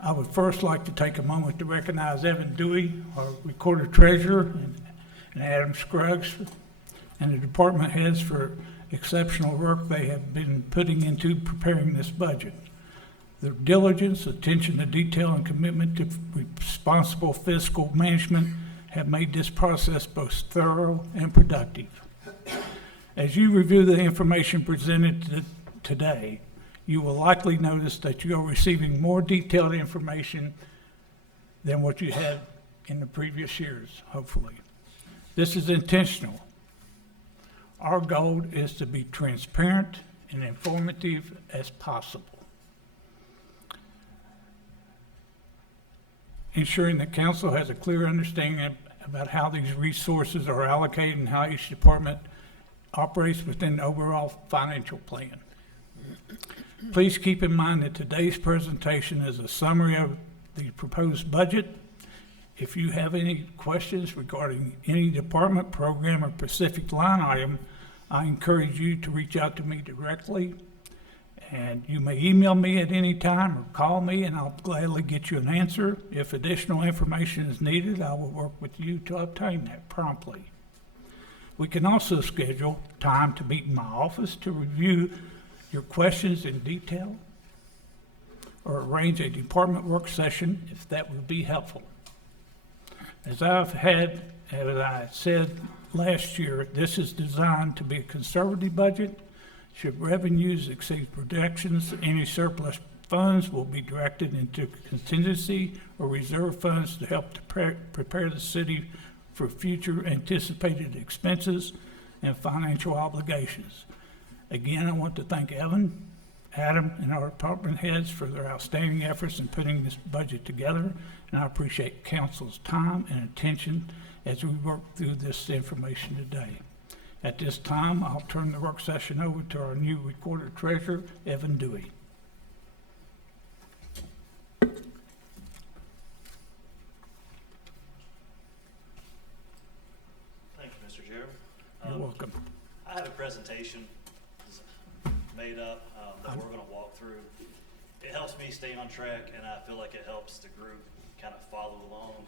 I would first like to take a moment to recognize Evan Dewey, our Recorder Treasurer, and Adam Scruggs, and the department heads for exceptional work they have been putting into preparing this budget. Their diligence, attention to detail, and commitment to responsible fiscal management have made this process both thorough and productive. As you review the information presented today, you will likely notice that you are receiving more detailed information than what you had in the previous years, hopefully. This is intentional. Our goal is to be transparent and informative as possible, ensuring that council has a clear understanding about how these resources are allocated and how each department operates within the overall financial plan. Please keep in mind that today's presentation is a summary of the proposed budget. If you have any questions regarding any department, program, or specific line item, I encourage you to reach out to me directly. And you may email me at any time or call me, and I'll gladly get you an answer. If additional information is needed, I will work with you to obtain that promptly. We can also schedule time to meet in my office to review your questions in detail, or arrange a department work session if that would be helpful. As I said last year, this is designed to be a conservative budget. Should revenues exceed projections, any surplus funds will be directed into contingency or reserve funds to help to prepare the city for future anticipated expenses and financial obligations. Again, I want to thank Evan, Adam, and our department heads for their outstanding efforts in putting this budget together, and I appreciate council's time and attention as we work through this information today. At this time, I'll turn the work session over to our new Recorder Treasurer, Evan Dewey. Thank you, Mr. Gerald. You're welcome. I have a presentation made up that we're going to walk through. It helps me stay on track, and I feel like it helps the group kind of follow along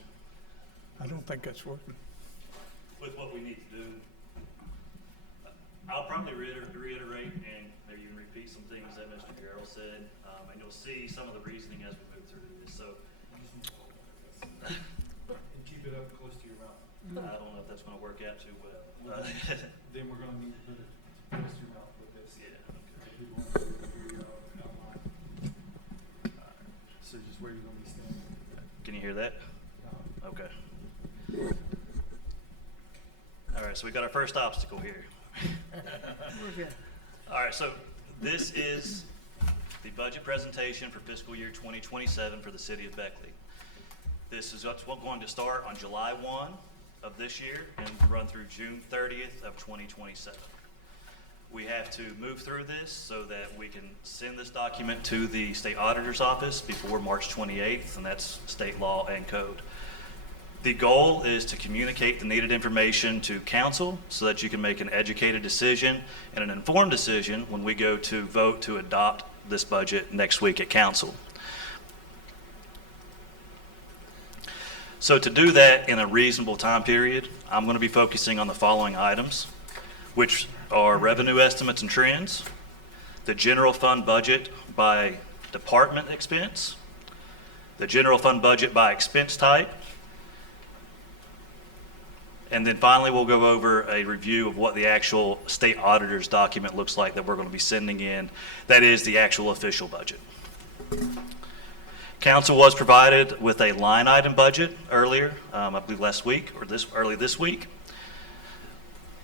I don't think that's working. with what we need to do. I'll probably reiterate and maybe even repeat some things that Mr. Gerald said, and you'll see some of the reasoning as we move through this. So And keep it up close to your mouth. I don't know if that's going to work out too well. Then we're gonna need to put it close to your mouth with this. Yeah. So people want to hear you outline. So just where you're gonna be standing. Can you hear that? Okay. All right, so we got our first obstacle here. All right, so this is the budget presentation for fiscal year 2027 for the city of Beckley. This is what's going to start on July 1 of this year and run through June 30th of 2027. We have to move through this so that we can send this document to the state auditor's office before March 28th, and that's state law and code. The goal is to communicate the needed information to council so that you can make an educated decision and an informed decision when we go to vote to adopt this budget next week at council. So to do that in a reasonable time period, I'm going to be focusing on the following items, which are revenue estimates and trends, the general fund budget by department expense, the general fund budget by expense type, and then finally we'll go over a review of what the actual state auditor's document looks like that we're going to be sending in. That is the actual official budget. Council was provided with a line item budget earlier, I believe last week or early this week.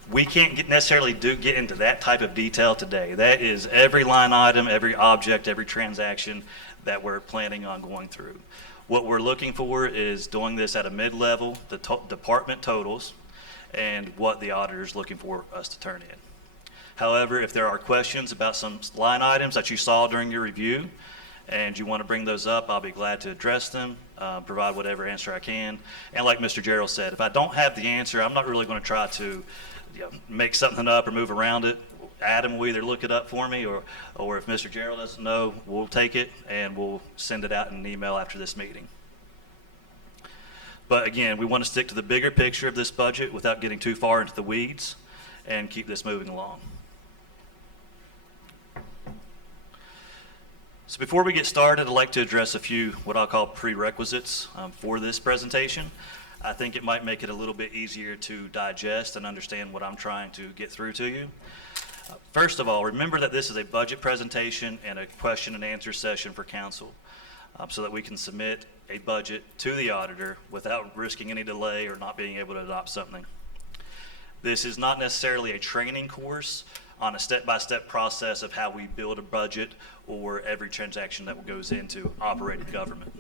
We can't necessarily get into that type of detail today. That is every line item, every object, every transaction that we're planning on going through. What we're looking for is doing this at a mid-level, the department totals, and what the auditor is looking for us to turn in. However, if there are questions about some line items that you saw during your review, and you want to bring those up, I'll be glad to address them, provide whatever answer I can. And like Mr. Gerald said, if I don't have the answer, I'm not really going to try to make something up or move around it. Adam will either look it up for me, or if Mr. Gerald doesn't know, we'll take it and we'll send it out in an email after this meeting. But again, we want to stick to the bigger picture of this budget without getting too far into the weeds and keep this moving along. So before we get started, I'd like to address a few what I'll call prerequisites for this presentation. I think it might make it a little bit easier to digest and understand what I'm trying to get through to you. First of all, remember that this is a budget presentation and a question and answer session for council, so that we can submit a budget to the auditor without risking any delay or not being able to adopt something. This is not necessarily a training course on a step-by-step process of how we build a budget or every transaction that goes into operating government.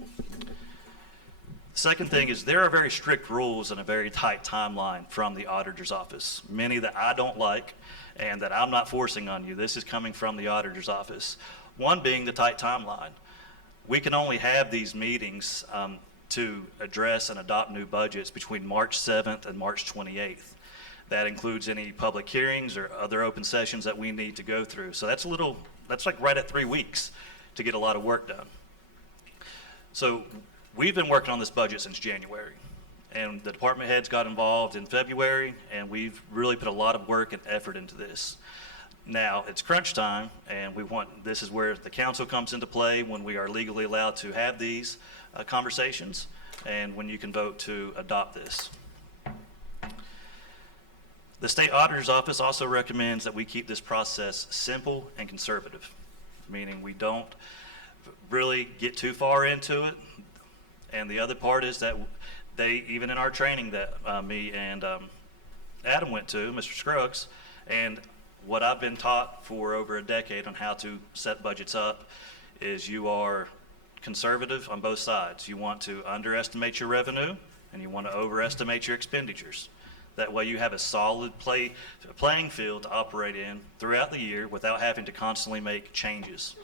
The second thing is there are very strict rules and a very tight timeline from the auditor's office, many that I don't like and that I'm not forcing on you. This is coming from the auditor's office. One being the tight timeline. We can only have these meetings to address and adopt new budgets between March 7th and March 28th. That includes any public hearings or other open sessions that we need to go through. So that's like right at 3 weeks to get a lot of work done. So we've been working on this budget since January, and the department heads got involved in February, and we've really put a lot of work and effort into this. Now it's crunch time, and this is where the council comes into play, when we are legally allowed to have these conversations and when you can vote to adopt this. The state auditor's office also recommends that we keep this process simple and conservative, meaning we don't really get too far into it. And the other part is that even in our training that me and Adam went to, Mr. Scruggs, and what I've been taught for over a decade on how to set budgets up is you are conservative on both sides. You want to underestimate your revenue and you want to overestimate your expenditures. That way you have a solid playing field to operate in throughout the year without having to constantly make changes.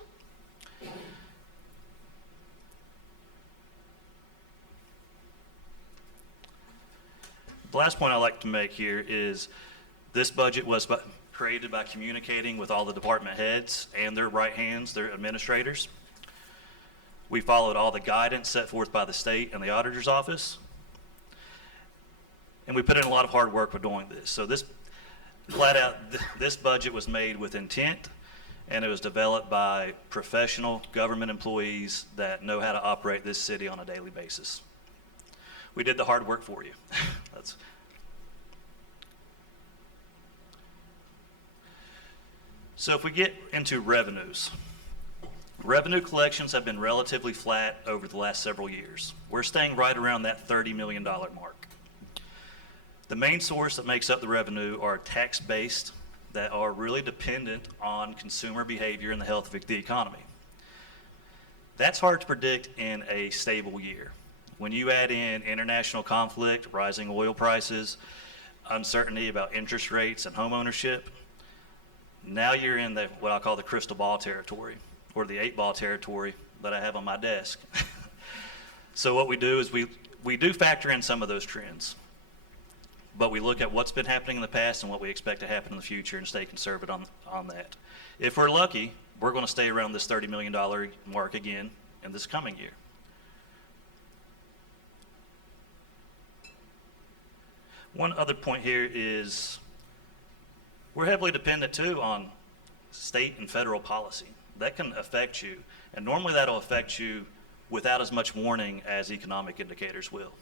The last point I'd like to make here is this budget was created by communicating with all the department heads and their right hands, their administrators. We followed all the guidance set forth by the state and the auditor's office. And we put in a lot of hard work with doing this. So this flat out, this budget was made with intent, and it was developed by professional government employees that know how to operate this city on a daily basis. We did the hard work for you. So if we get into revenues, revenue collections have been relatively flat over the last several years. We're staying right around that $30 million mark. The main source that makes up the revenue are tax-based that are really dependent on consumer behavior and the health of the economy. That's hard to predict in a stable year. When you add in international conflict, rising oil prices, uncertainty about interest rates and home ownership, now you're in what I call the crystal ball territory, or the 8-ball territory that I have on my desk. So what we do is we do factor in some of those trends, but we look at what's been happening in the past and what we expect to happen in the future and stay conservative on that. If we're lucky, we're going to stay around this $30 million mark again in this coming year. One other point here is we're heavily dependent too on state and federal policy. That can affect you, and normally that'll affect you without as much warning as economic indicators will.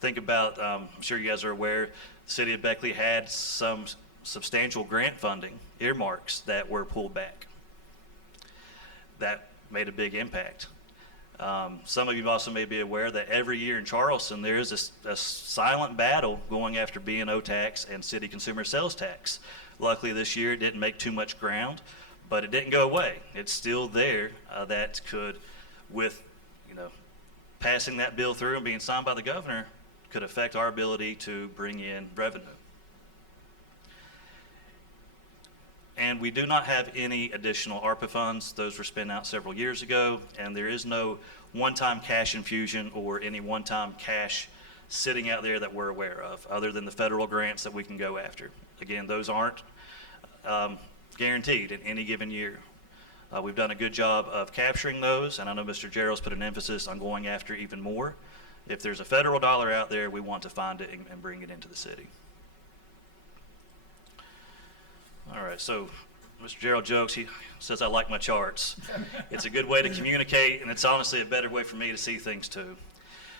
Think about, I'm sure you guys are aware, the city of Beckley had some substantial grant funding earmarks that were pulled back. That made a big impact. Some of you also may be aware that every year in Charleston there is a silent battle going after B&O tax and city consumer sales tax. Luckily this year it didn't make too much ground, but it didn't go away. It's still there. That could, with passing that bill through and being signed by the governor, could affect our ability to bring in revenue. And we do not have any additional ARPA funds. Those were spent out several years ago, and there is no one-time cash infusion or any one-time cash sitting out there that we're aware of, other than the federal grants that we can go after. Again, those aren't guaranteed in any given year. We've done a good job of capturing those, and I know Mr. Gerald's put an emphasis on going after even more. If there's a federal dollar out there, we want to find it and bring it into the city. All right, so Mr. Gerald jokes, he says I like my charts. It's a good way to communicate, and it's honestly a better way for me to see things too.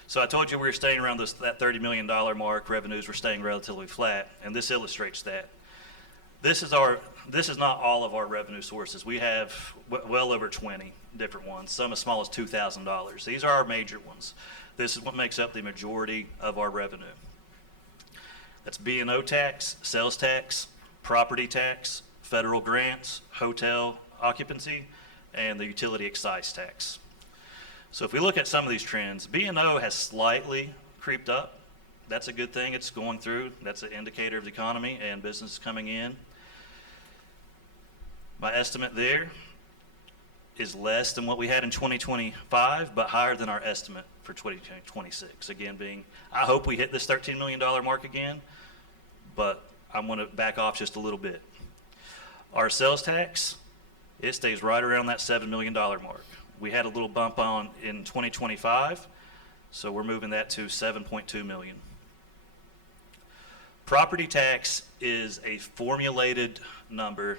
So I told you we were staying around that $30 million mark, revenues were staying relatively flat, and this illustrates that. This is not all of our revenue sources. We have well over 20 different ones, some as small as $2,000. These are our major ones. This is what makes up the majority of our revenue. That's B&O tax, sales tax, property tax, federal grants, hotel occupancy, and the utility excise tax. So if we look at some of these trends, B&O has slightly creeped up. That's a good thing. It's going through. That's an indicator of the economy and business coming in. My estimate there is less than what we had in 2025, but higher than our estimate for 2026. Again, I hope we hit this $13 million mark again, but I'm going to back off just a little bit. Our sales tax, it stays right around that $7 million mark. We had a little bump on in 2025, so we're moving that to 7.2 million. Property tax is a formulated number.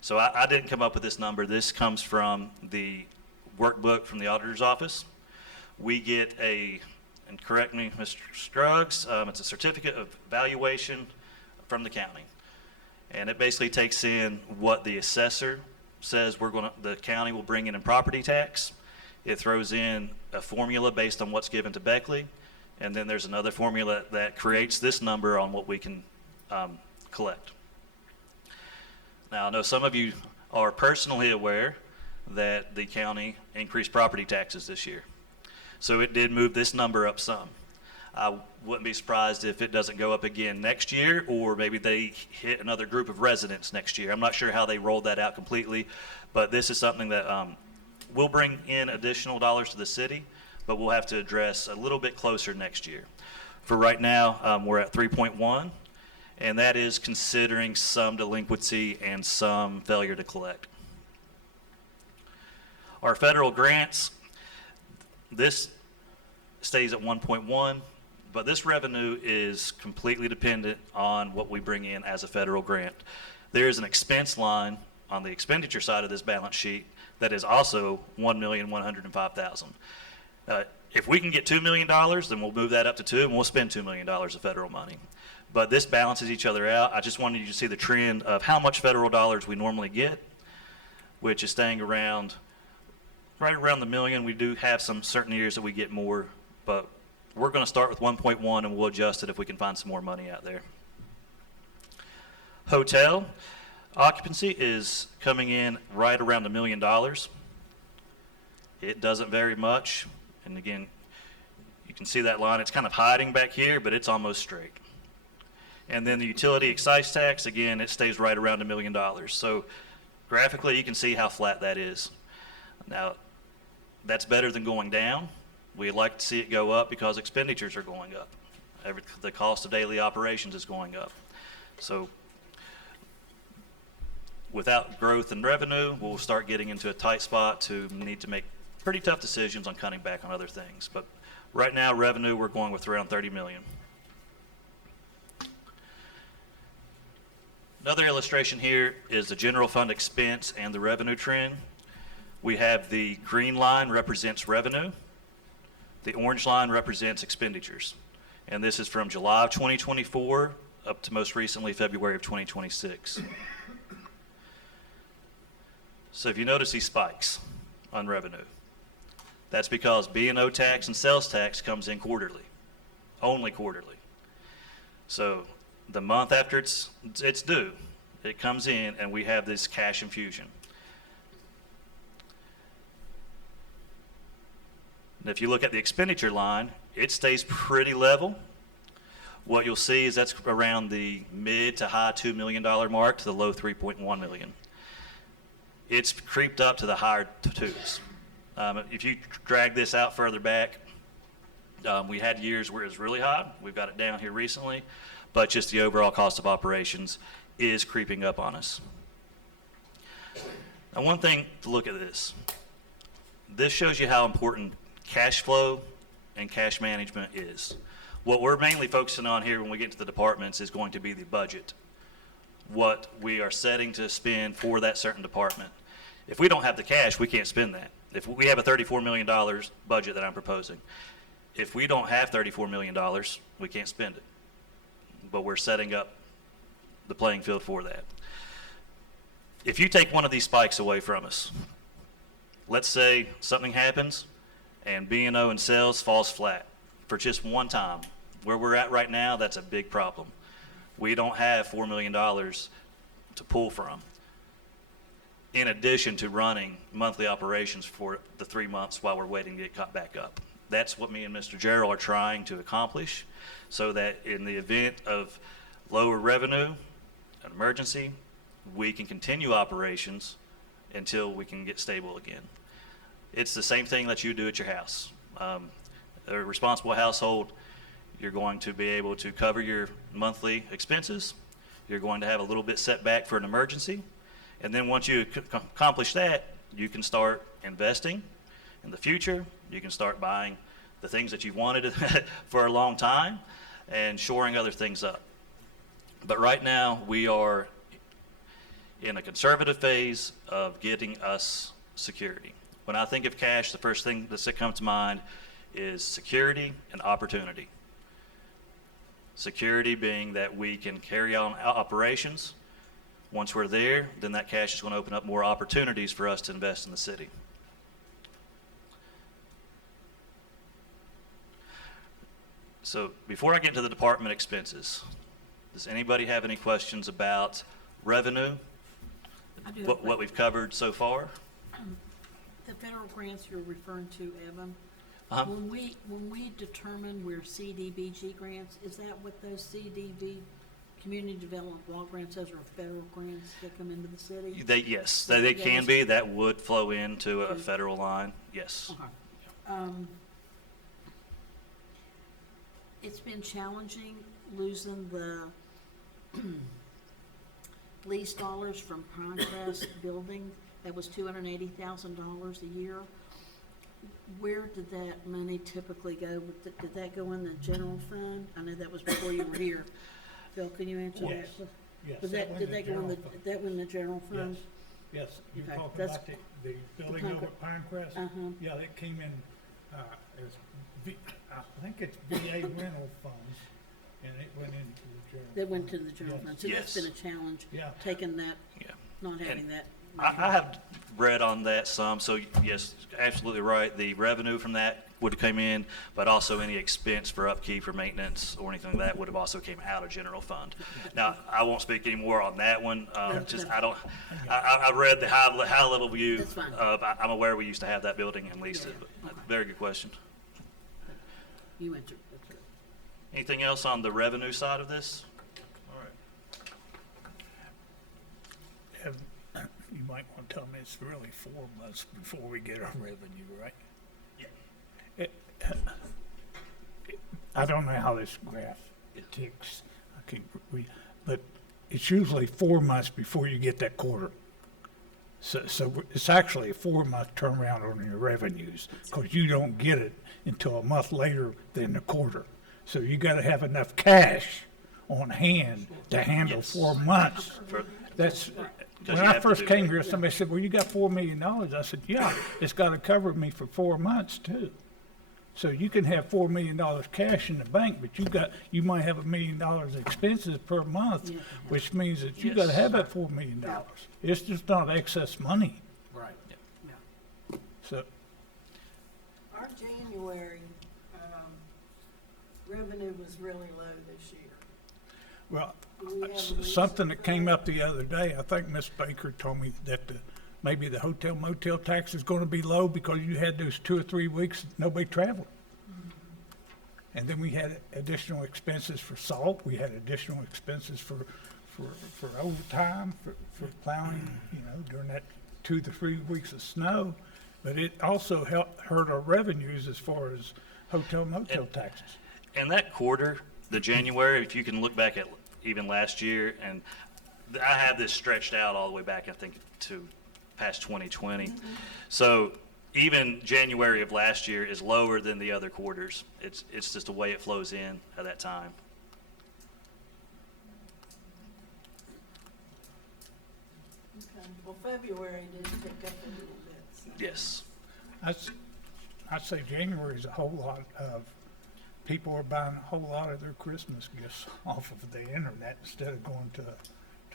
So I didn't come up with this number. This comes from the workbook from the auditor's office. We get and correct me, Mr. Scruggs, it's a certificate of valuation from the county. And it basically takes in what the assessor says the county will bring in property tax. It throws in a formula based on what's given to Beckley. And then there's another formula that creates this number on what we can collect. Now, I know some of you are personally aware that the county increased property taxes this year. So it did move this number up some. I wouldn't be surprised if it doesn't go up again next year, or maybe they hit another group of residents next year. I'm not sure how they rolled that out completely, but this is something that will bring in additional dollars to the city, but we'll have to address a little bit closer next year. For right now, we're at 3.1. And that is considering some delinquency and some failure to collect. Our federal grants, this stays at 1.1, but this revenue is completely dependent on what we bring in as a federal grant. There is an expense line on the expenditure side of this balance sheet that is also $1,105,000. If we can get $2 million, then we'll move that up to 2, and we'll spend $2 million of federal money. But this balances each other out. I just wanted you to see the trend of how much federal dollars we normally get, which is staying right around the million. We do have some certain years that we get more, but we're going to start with 1.1 and we'll adjust it if we can find some more money out there. Hotel occupancy is coming in right around $1 million. It doesn't vary much. And again, you can see that line. It's kind of hiding back here, but it's almost straight. And then the utility excise tax, again, it stays right around $1 million. So graphically, you can see how flat that is. Now, that's better than going down. We'd like to see it go up because expenditures are going up. The cost of daily operations is going up. So without growth in revenue, we'll start getting into a tight spot to need to make pretty tough decisions on cutting back on other things. But right now, revenue, we're going with around 30 million. Another illustration here is the general fund expense and the revenue trend. We have the green line represents revenue. The orange line represents expenditures. And this is from July of 2024 up to most recently February of 2026. So if you notice these spikes on revenue, that's because B&O tax and sales tax comes in quarterly, only quarterly. So the month after it's due, it comes in and we have this cash infusion. And if you look at the expenditure line, it stays pretty level. What you'll see is that's around the mid to high $2 million mark to the low 3.1 million. It's creeped up to the higher twos. If you drag this out further back, we had years where it was really high. We've got it down here recently, but just the overall cost of operations is creeping up on us. Now, one thing to look at this shows you how important cash flow and cash management is. What we're mainly focusing on here when we get to the departments is going to be the budget, what we are setting to spend for that certain department. If we don't have the cash, we can't spend that. If we have a $34 million budget that I'm proposing, if we don't have $34 million, we can't spend it. But we're setting up the playing field for that. If you take one of these spikes away from us, let's say something happens and B&O and sales falls flat for just one time. Where we're at right now, that's a big problem. We don't have $4 million to pull from, in addition to running monthly operations for the 3 months while we're waiting to get caught back up. That's what me and Mr. Gerald are trying to accomplish, so that in the event of lower revenue, an emergency, we can continue operations until we can get stable again. It's the same thing that you do at your house. A responsible household, you're going to be able to cover your monthly expenses. You're going to have a little bit set back for an emergency. And then once you accomplish that, you can start investing in the future. You can start buying the things that you've wanted for a long time and shoring other things up. But right now, we are in a conservative phase of getting us security. When I think of cash, the first thing that comes to mind is security and opportunity. Security being that we can carry on operations. Once we're there, then that cash is going to open up more opportunities for us to invest in the city. So before I get into the department expenses, does anybody have any questions about revenue? I do have What we've covered so far? The federal grants you're referring to, Evan, Uh-huh. when we determine we're CDBG grants, is that what those CDB, Community Development Block Grants, those are federal grants that come into the city? Yes, they can be. That would flow into a federal line, yes. Okay. It's been challenging losing the lease dollars from Pinecrest Building. That was $280,000 a year. Where did that money typically go? Did that go in the general fund? I know that was before you were here. Phil, can you answer that? Yes. Yes. Was that went did in that go in general the, fund. that went in the general fund? Yes, you're Okay, talking that's- about the building over at Pinecrest? Uh-huh. Yeah, that came in, as, I think it's VA rental funds, and it went into the general. That went to the general Yes. fund. So that's Yes. been a challenge, Yeah. taking that, Yeah. not having that. I have read on that some, so yes, absolutely right. The revenue from that would have come in, but also any expense for upkeep or maintenance or anything like that would have also came out of general fund. Now, I won't speak any more on that one, just, I read the high level view That's fine. of, I'm aware we used to have that building and leased it, but very good question. You answered, that's right. Anything else on the revenue side of this? All right. You might want to tell me it's really 4 months before we get our revenue, right? Yeah. I don't know how this graph Yeah. ticks, I can't read, but it's usually 4 months before you get that quarter. So it's actually a 4-month turnaround on your revenues, because you don't get it until a month later than the quarter. So you gotta have enough cash on hand to handle Yes. 4 months. For- That's, Because when you I have to first do came that. here, somebody said, well, you got $4 million. I said, yeah, it's gotta cover me for 4 months too. So you can have $4 million cash in the bank, but you might have $1 million expenses per month, Yeah. which means that you gotta Yes. have that $4 million. It's just not excess money, Right. Yeah. so, Our January, revenue was really low this year. well, Do we have a something reason that for came that? up the other day, I think Miss Baker told me that maybe the hotel motel tax is gonna be low because you had those 2 or 3 weeks, nobody traveled. And then we had additional expenses for salt, we had additional expenses for overtime, for plowing, during that 2 to 3 weeks of snow. But it also hurt our revenues as far as hotel motel taxes. And that quarter, the January, if you can look back at even last year, and I have this stretched out all the way back, I think, to past 2020. So even January of last year is lower than the other quarters. It's just the way it flows in at that time. Okay. Well, February did pick up a little bit, so. Yes. I'd say January is a whole lot of, people are buying a whole lot of their Christmas gifts off of the internet instead of going to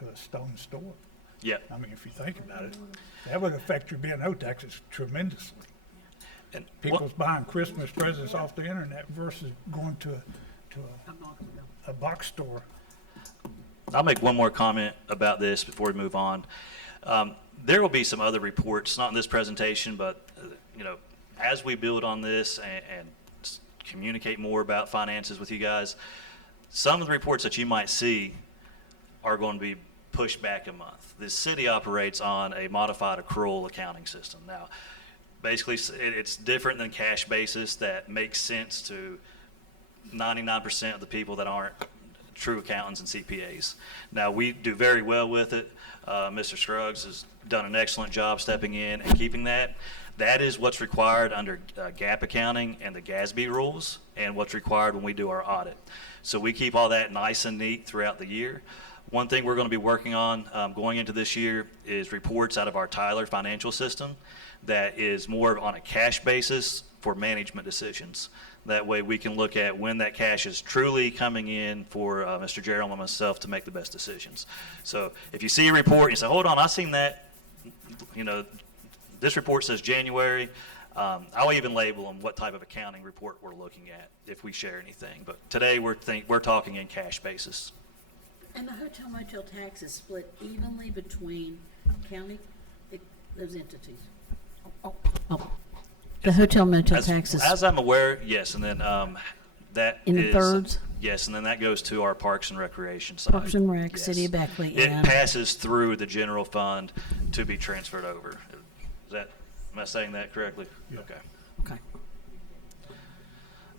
a stone store. Yep. I mean, if you think about it, that would affect your B&O taxes tremendously. And People's buying Christmas presents off the internet versus going to a box store. I'll make one more comment about this before we move on. There will be some other reports, not in this presentation, but, as we build on this and communicate more about finances with you guys, some of the reports that you might see are going to be pushed back a month. The city operates on a modified accrual accounting system. Now, basically, it's different than cash basis that makes sense to 99% of the people that aren't true accountants and CPAs. Now, we do very well with it. Mr. Scruggs has done an excellent job stepping in and keeping that. That is what's required under GAAP accounting and the GASB rules, and what's required when we do our audit. So we keep all that nice and neat throughout the year. One thing we're going to be working on going into this year is reports out of our Tyler financial system that is more on a cash basis for management decisions. That way we can look at when that cash is truly coming in for Mr. Gerald and myself to make the best decisions. So if you see a report and you say, hold on, I've seen that, this report says January, I'll even label them what type of accounting report we're looking at if we share anything. But today we're talking in cash basis. And the hotel motel tax is split evenly between county, those entities? The hotel motel tax is As I'm aware, yes, and then that in the is- thirds? Yes, and then that goes to our Parks and Recreation side. Parks and Rec, Yes. City of Beckley, It and passes through the general fund to be transferred over. Am I saying that correctly? Yeah. Okay. okay.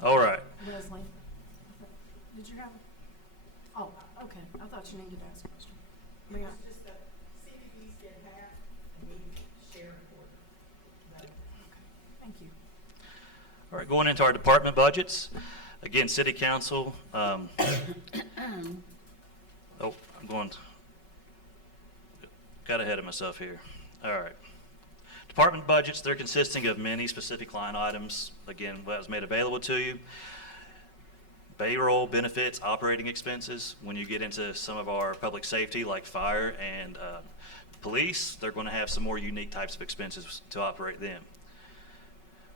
All right. Leslie, did you have? Oh, okay, I thought you needed to ask a question. May I? Just that CDBs get half and we share a quarter. But Thank you. All right, going into our department budgets. Again, City Council, I'm got ahead of myself here. All right. Department budgets, they're consisting of many specific line items. Again, what was made available to you. Payroll, benefits, operating expenses. When you get into some of our public safety like fire and police, they're going to have some more unique types of expenses to operate them.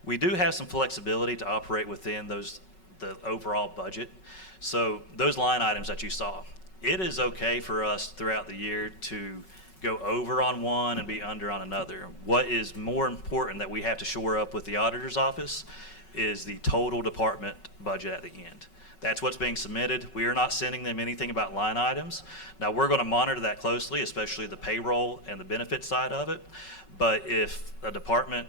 We do have some flexibility to operate within the overall budget. So those line items that you saw, it is okay for us throughout the year to go over on one and be under on another. What is more important that we have to shore up with the auditor's office is the total department budget at the end. That's what's being submitted. We are not sending them anything about line items. Now, we're going to monitor that closely, especially the payroll and the benefit side of it. But if a department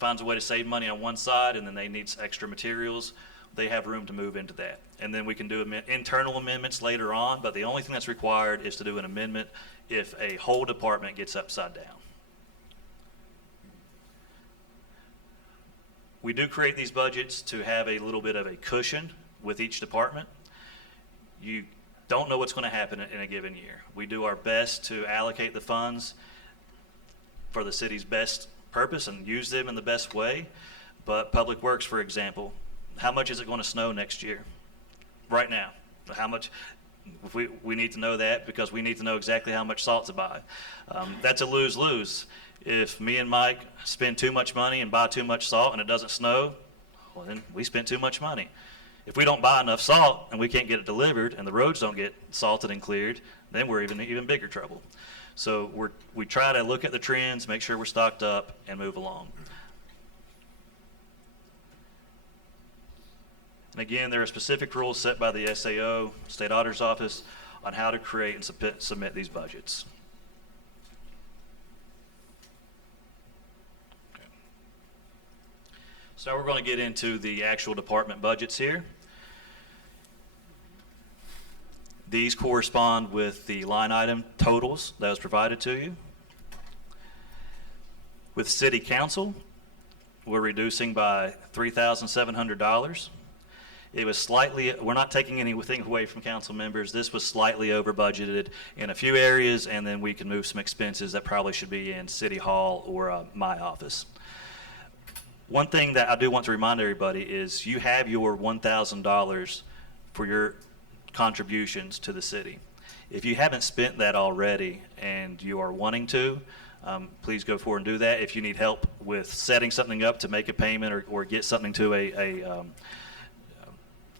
finds a way to save money on one side and then they need extra materials, they have room to move into that. And then we can do internal amendments later on, but the only thing that's required is to do an amendment if a whole department gets upside down. We do create these budgets to have a little bit of a cushion with each department. You don't know what's going to happen in a given year. We do our best to allocate the funds for the city's best purpose and use them in the best way. But Public Works, for example, how much is it going to snow next year? Right now, how much? We need to know that because we need to know exactly how much salt to buy. That's a lose-lose. If me and Mike spend too much money and buy too much salt and it doesn't snow, well, then we spent too much money. If we don't buy enough salt and we can't get it delivered and the roads don't get salted and cleared, then we're even bigger trouble. So we try to look at the trends, make sure we're stocked up, and move along. And again, there are specific rules set by the SAO, State Auditor's Office, on how to create and submit these budgets. Okay. So now we're going to get into the actual department budgets here. These correspond with the line item totals that was provided to you. With city council, we're reducing by $3,700. It was slightly, we're not taking anything away from council members. This was slightly over budgeted in a few areas, and then we can move some expenses that probably should be in City Hall or my office. One thing that I do want to remind everybody is you have your $1,000 for your contributions to the city. If you haven't spent that already and you are wanting to, please go forward and do that. If you need help with setting something up to make a payment or get something to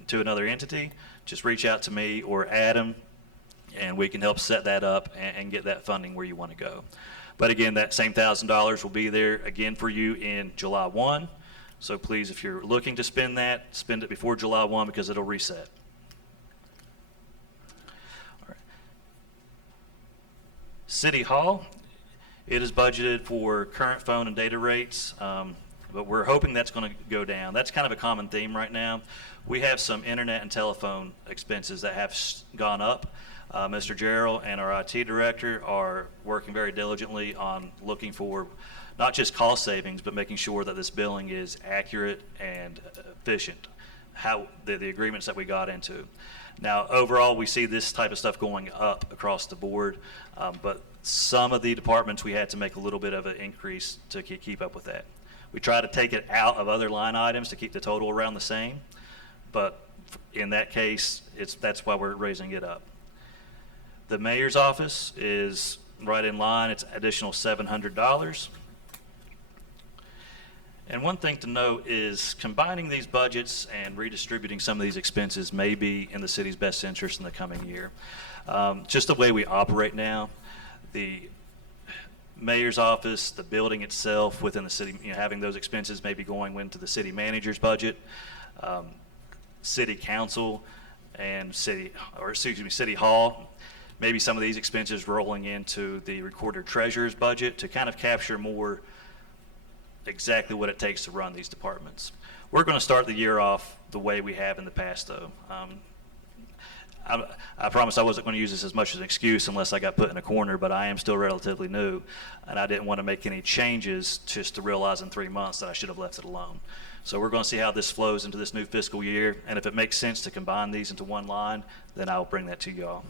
to another entity, just reach out to me or Adam, and we can help set that up and get that funding where you want to go. But again, that same $1,000 will be there again for you in July 1. So please, if you're looking to spend that, spend it before July 1 because it'll reset. All right. City Hall, it is budgeted for current phone and data rates, but we're hoping that's going to go down. That's kind of a common theme right now. We have some internet and telephone expenses that have gone up. Mr. Gerald and our IT director are working very diligently on looking for not just cost savings, but making sure that this billing is accurate and efficient, how the agreements that we got into. Now, overall, we see this type of stuff going up across the board, but some of the departments, we had to make a little bit of an increase to keep up with that. We try to take it out of other line items to keep the total around the same, but in that case, that's why we're raising it up. The mayor's office is right in line. It's additional $700. And one thing to note is combining these budgets and redistributing some of these expenses may be in the city's best interest in the coming year. Just the way we operate now, the mayor's office, the building itself within the city, having those expenses maybe going into the city manager's budget, city council and city hall, maybe some of these expenses rolling into the recorder treasurer's budget to kind of capture more exactly what it takes to run these departments. We're going to start the year off the way we have in the past, though. I promised I wasn't going to use this as much as an excuse unless I got put in a corner, but I am still relatively new, and I didn't want to make any changes just to realize in 3 months that I should have left it alone. So we're going to see how this flows into this new fiscal year, and if it makes sense to combine these into one line, then I'll bring that to you all.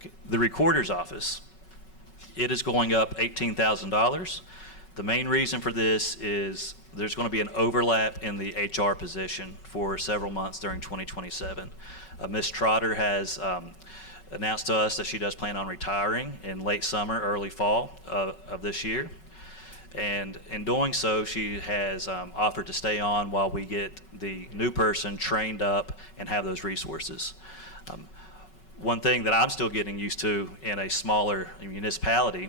Okay. The recorder's office, it is going up $18,000. The main reason for this is there's going to be an overlap in the HR position for several months during 2027. Ms. Trotter has announced to us that she does plan on retiring in late summer, early fall of this year. And in doing so, she has offered to stay on while we get the new person trained up and have those resources. One thing that I'm still getting used to in a smaller municipality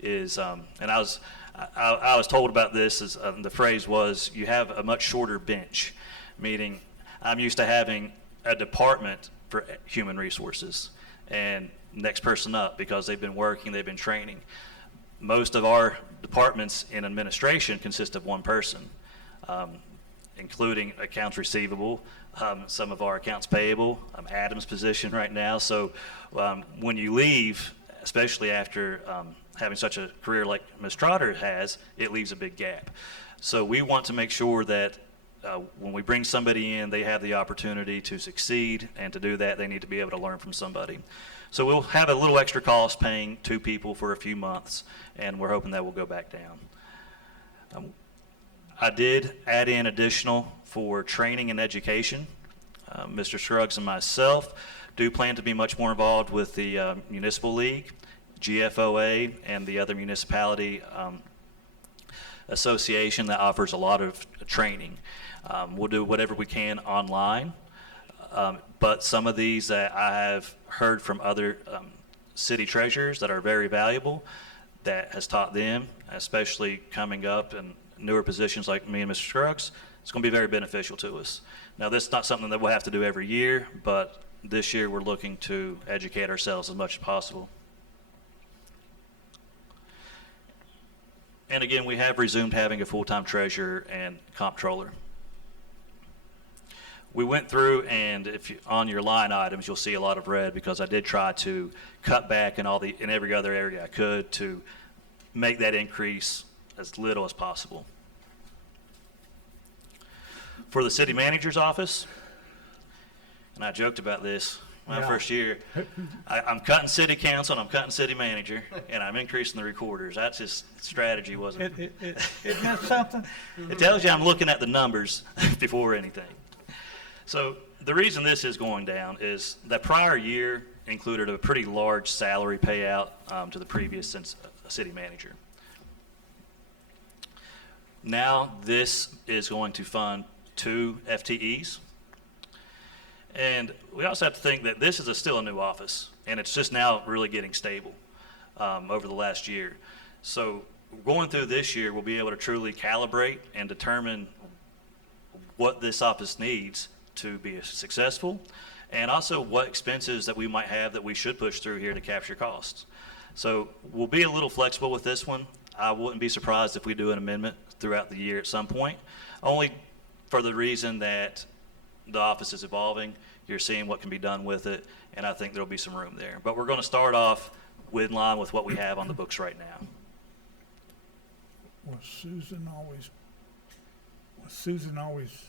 is, and I was told about this, as the phrase was, you have a much shorter bench, meaning I'm used to having a department for human resources and next person up because they've been working, they've been training. Most of our departments in administration consist of one person, including accounts receivable, some of our accounts payable, Adam's position right now. So when you leave, especially after having such a career like Ms. Trotter has, it leaves a big gap. So we want to make sure that when we bring somebody in, they have the opportunity to succeed, and to do that, they need to be able to learn from somebody. So we'll have a little extra cost paying 2 people for a few months, and we're hoping that will go back down. I did add in additional for training and education. Mr. Scruggs and myself do plan to be much more involved with the Municipal League, GFOA, and the other municipality association that offers a lot of training. We'll do whatever we can online, but some of these that I have heard from other city treasurers that are very valuable, that has taught them, especially coming up in newer positions like me and Mr. Scruggs, it's going to be very beneficial to us. Now, this is not something that we'll have to do every year, but this year we're looking to educate ourselves as much as possible. And again, we have resumed having a full-time treasurer and comptroller. We went through, and if you, on your line items, you'll see a lot of red because I did try to cut back in every other area I could to make that increase as little as possible. For the city manager's office, and I joked about this my Yeah. first year, I'm cutting city council and I'm cutting city manager, and I'm increasing the recorders. That's just strategy, wasn't it? Isn't that something? It tells you I'm looking at the numbers before anything. So the reason this is going down is that prior year included a pretty large salary payout to the previous city manager. Now this is going to fund 2 FTEs. And we also have to think that this is still a new office, and it's just now really getting stable over the last year. So going through this year, we'll be able to truly calibrate and determine what this office needs to be successful, and also what expenses that we might have that we should push through here to capture costs. So we'll be a little flexible with this one. I wouldn't be surprised if we do an amendment throughout the year at some point, only for the reason that the office is evolving. You're seeing what can be done with it, and I think there'll be some room there. But we're going to start off in line with what we have on the books right now. Was Susan always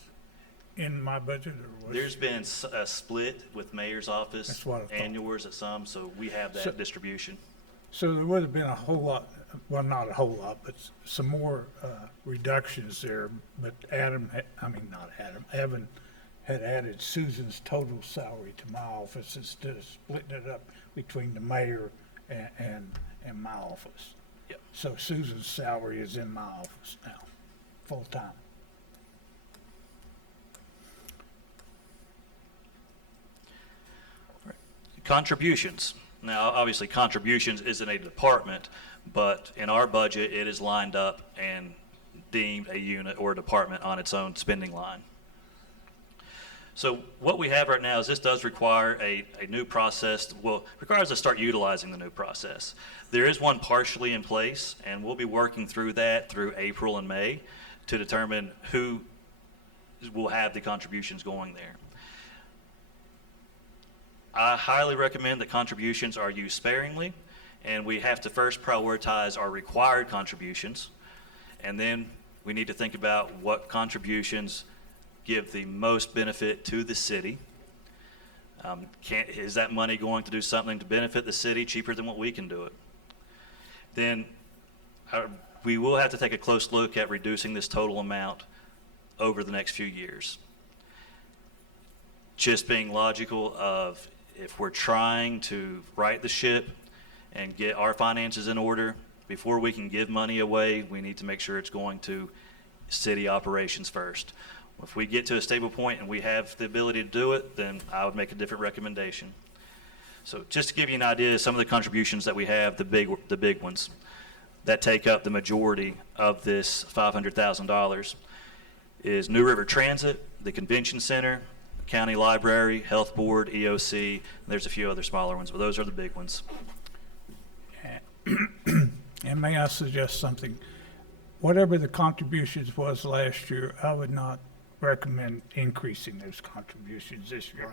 in my budget, or was? There's been a split with mayor's office That's what I thought. and yours at some, so we have So- that distribution. So there would have been a whole lot, well, not a whole lot, but some more reductions there. But Evan had added Susan's total salary to my office instead of splitting it up between the mayor and my office. Yep. So Susan's salary is in my office now, full-time. Contributions. Now, obviously, contributions isn't a department, but in our budget, it is lined up and deemed a unit or a department on its own spending line. So what we have right now is this does require a new process, well, requires us to start utilizing the new process. There is one partially in place, and we'll be working through that through April and May to determine who will have the contributions going there. I highly recommend that contributions are used sparingly, and we have to first prioritize our required contributions, and then we need to think about what contributions give the most benefit to the city. Is that money going to do something to benefit the city cheaper than what we can do it? Then we will have to take a close look at reducing this total amount over the next few years. Just being logical of, if we're trying to right the ship and get our finances in order, before we can give money away, we need to make sure it's going to city operations first. If we get to a stable point and we have the ability to do it, then I would make a different recommendation. So just to give you an idea, some of the contributions that we have, the big ones that take up the majority of this $500,000 is New River Transit, the Convention Center, County Library, Health Board, EOC, and there's a few other smaller ones, but those are the big ones. And may I suggest something? Whatever the contributions was last year, I would not recommend increasing those contributions this year.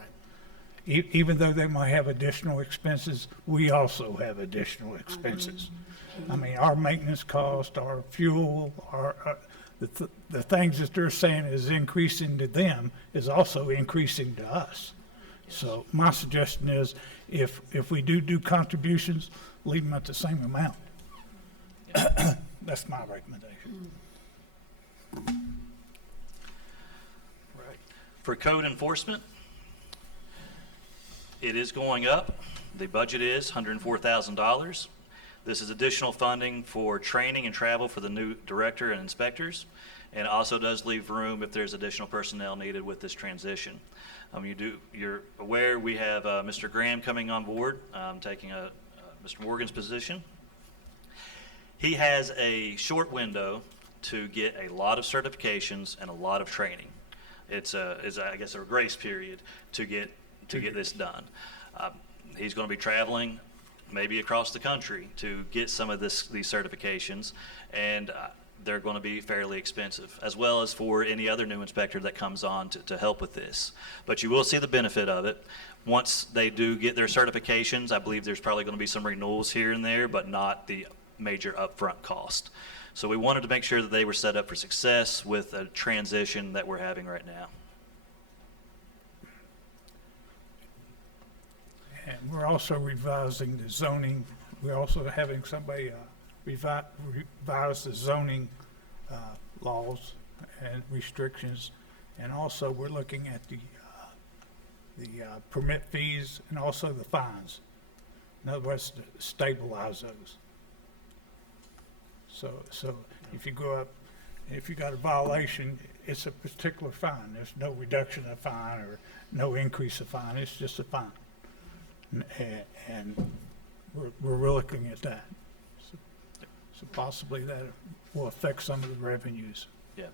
Even though they might have additional expenses, we also have additional expenses. I mean, our maintenance cost, our fuel, the things that they're saying is increasing to them is also increasing to us. So my suggestion is, if we do contributions, leave them at the same amount. That's my recommendation. Right. For code enforcement, it is going up. The budget is $104,000. This is additional funding for training and travel for the new director and inspectors, and it also does leave room if there's additional personnel needed with this transition. You're aware we have Mr. Graham coming on board, taking Mr. Morgan's position. He has a short window to get a lot of certifications and a lot of training. It's I guess a grace period to get this done. He's going to be traveling maybe across the country to get some of these certifications, and they're going to be fairly expensive, as well as for any other new inspector that comes on to help with this. But you will see the benefit of it. Once they do get their certifications, I believe there's probably going to be some renewals here and there, but not the major upfront cost. So we wanted to make sure that they were set up for success with a transition that we're having right now. And we're also revising the zoning. We're also having somebody revise the zoning laws and restrictions. And also, we're looking at the permit fees and also the fines. In other words, to stabilize those. So if you go up, if you got a violation, it's a particular fine. There's no reduction of fine or no increase of fine. It's just a fine. And we're looking at that. So possibly that will affect some of the revenues. Yeah.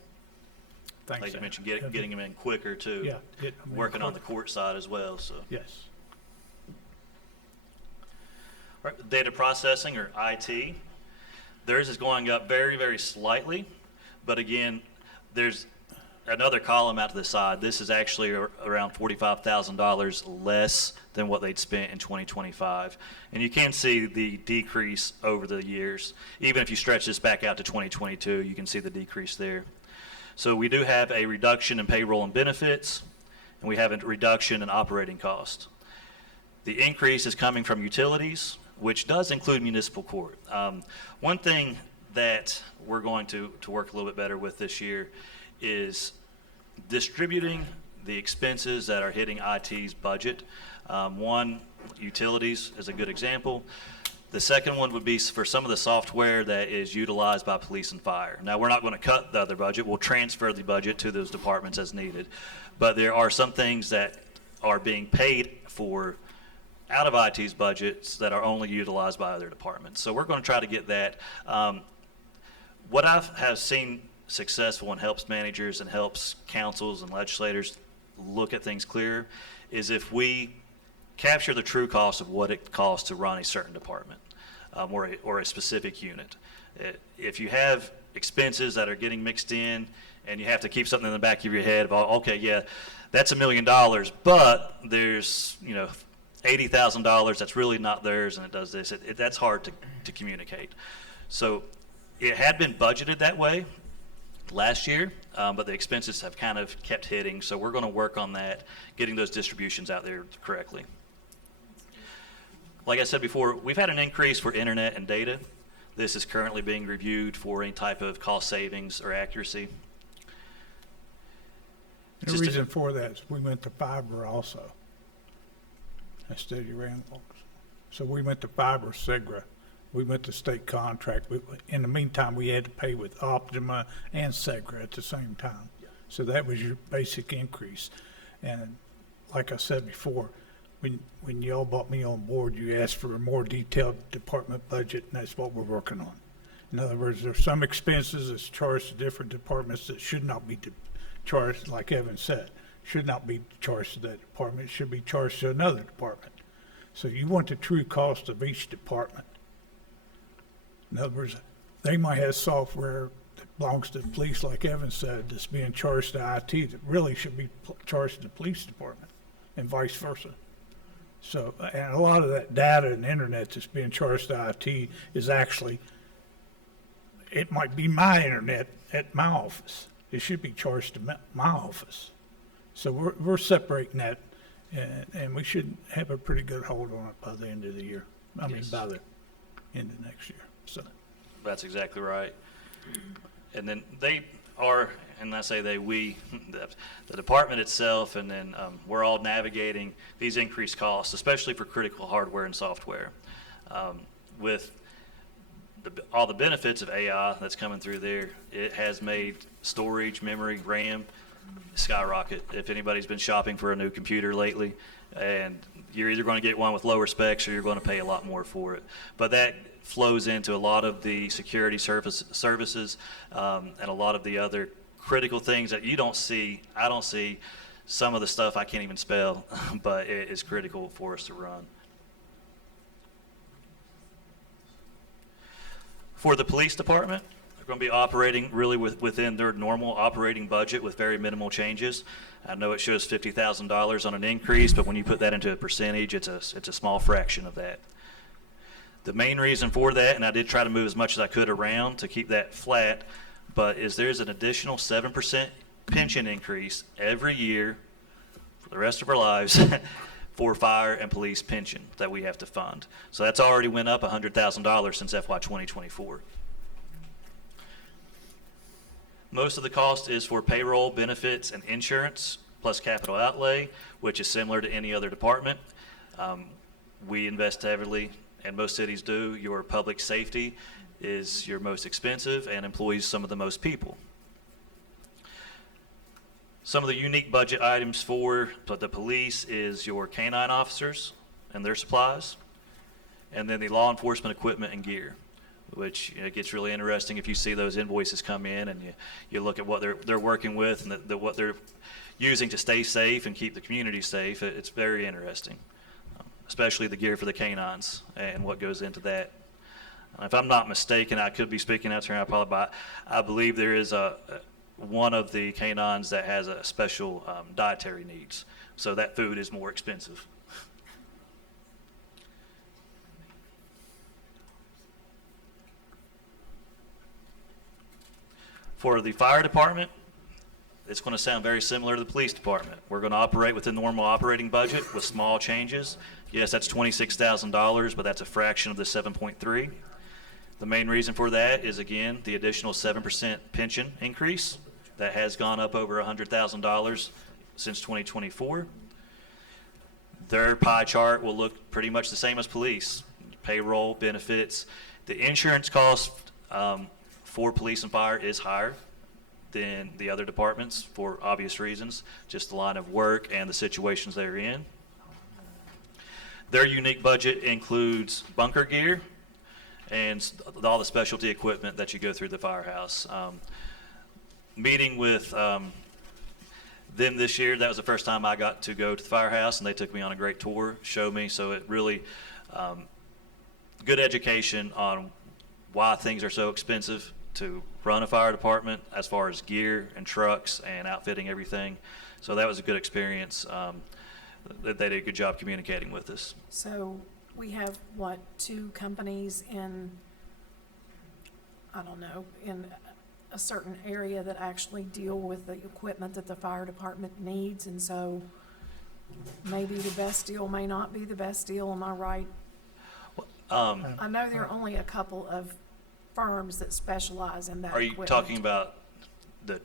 Thanks. Like you Adam. mentioned, getting them in quicker too. Yeah. getting them in Working on the quick. court side as well, so. Yes. All right, data processing, or IT, theirs is going up very, very slightly, but again, there's another column out to the side. This is actually around $45,000 less than what they'd spent in 2025. And you can see the decrease over the years. Even if you stretch this back out to 2022, you can see the decrease there. So we do have a reduction in payroll and benefits, and we have a reduction in operating cost. The increase is coming from utilities, which does include municipal court. One thing that we're going to work a little bit better with this year is distributing the expenses that are hitting IT's budget. One, utilities is a good example. The second one would be for some of the software that is utilized by police and fire. Now, we're not going to cut the other budget. We'll transfer the budget to those departments as needed. But there are some things that are being paid for out of IT's budgets that are only utilized by other departments. So we're going to try to get that. What I have seen successful and helps managers and helps councils and legislators look at things clearer is if we capture the true cost of what it costs to run a certain department or a specific unit. If you have expenses that are getting mixed in and you have to keep something in the back of your head about, okay, yeah, that's $1 million, but there's, $80,000 that's really not theirs and it does this, that's hard to communicate. So it had been budgeted that way last year, but the expenses have kind of kept hitting, so we're going to work on that, getting those distributions out there correctly. Like I said before, we've had an increase for internet and data. This is currently being reviewed for any type of cost savings or accuracy. The Just to- reason for that is we went to fiber also. Instead of your analog. So we went to fiber, Segra. We went to state contract. In the meantime, we had to pay with Optima and Segra at the same time. So that was your basic increase. And like I said before, when y'all brought me on board, you asked for a more detailed department budget, and that's what we're working on. In other words, there's some expenses that's charged to different departments that should not be charged, like Evan said, should not be charged to that department, it should be charged to another department. So you want the true cost of each department. In other words, they might have software that belongs to the police, like Evan said, that's being charged to IT that really should be charged to the police department, and vice versa. So, and a lot of that data and internet that's being charged to IT is actually, it might be my internet at my office. It should be charged to my office. So we're separating that, and we should have a pretty good hold on it by the end of the year. I mean, Yes. by the end of next year, so. That's exactly right. And then they are, and I say they, we, the department itself, and then we're all navigating these increased costs, especially for critical hardware and software. With all the benefits of AI that's coming through there, it has made storage, memory, RAM skyrocket. If anybody's been shopping for a new computer lately, and you're either going to get one with lower specs or you're going to pay a lot more for it. But that flows into a lot of the security services and a lot of the other critical things that you don't see. I don't see some of the stuff I can't even spell, but it is critical for us to run. For the police department, they're going to be operating really within their normal operating budget with very minimal changes. I know it shows $50,000 on an increase, but when you put that into a percentage, it's a small fraction of that. The main reason for that, and I did try to move as much as I could around to keep that flat, but is there's an additional 7% pension increase every year for the rest of our lives for fire and police pension that we have to fund. So that's already went up $100,000 since FY 2024. Most of the cost is for payroll, benefits, and insurance, plus capital outlay, which is similar to any other department. We invest heavily, and most cities do. Your public safety is your most expensive and employs some of the most people. Some of the unique budget items for the police is your canine officers and their supplies, and then the law enforcement equipment and gear, which gets really interesting if you see those invoices come in and you look at what they're working with and what they're using to stay safe and keep the community safe. It's very interesting, especially the gear for the canines and what goes into that. If I'm not mistaken, I could be speaking out here, but I believe there is one of the canines that has a special dietary needs, so that food is more expensive. For the fire department, it's going to sound very similar to the police department. We're going to operate within the normal operating budget with small changes. Yes, that's $26,000, but that's a fraction of the 7.3. The main reason for that is, again, the additional 7% pension increase that has gone up over $100,000 since 2024. Their pie chart will look pretty much the same as police: payroll, benefits. The insurance cost for police and fire is higher than the other departments for obvious reasons, just the line of work and the situations they're in. Their unique budget includes bunker gear and all the specialty equipment that you go through the firehouse. Meeting with them this year, that was the first time I got to go to the firehouse, and they took me on a great tour, showed me, so it really good education on why things are so expensive to run a fire department as far as gear and trucks and outfitting everything. So that was a good experience. They did a good job communicating with us. So we have, what, 2 companies in, I don't know, in a certain area that actually deal with the equipment that the fire department needs, and so maybe the best deal may not be the best deal, am I right? I know there are only a couple of firms that specialize in that Are you equipment. talking about the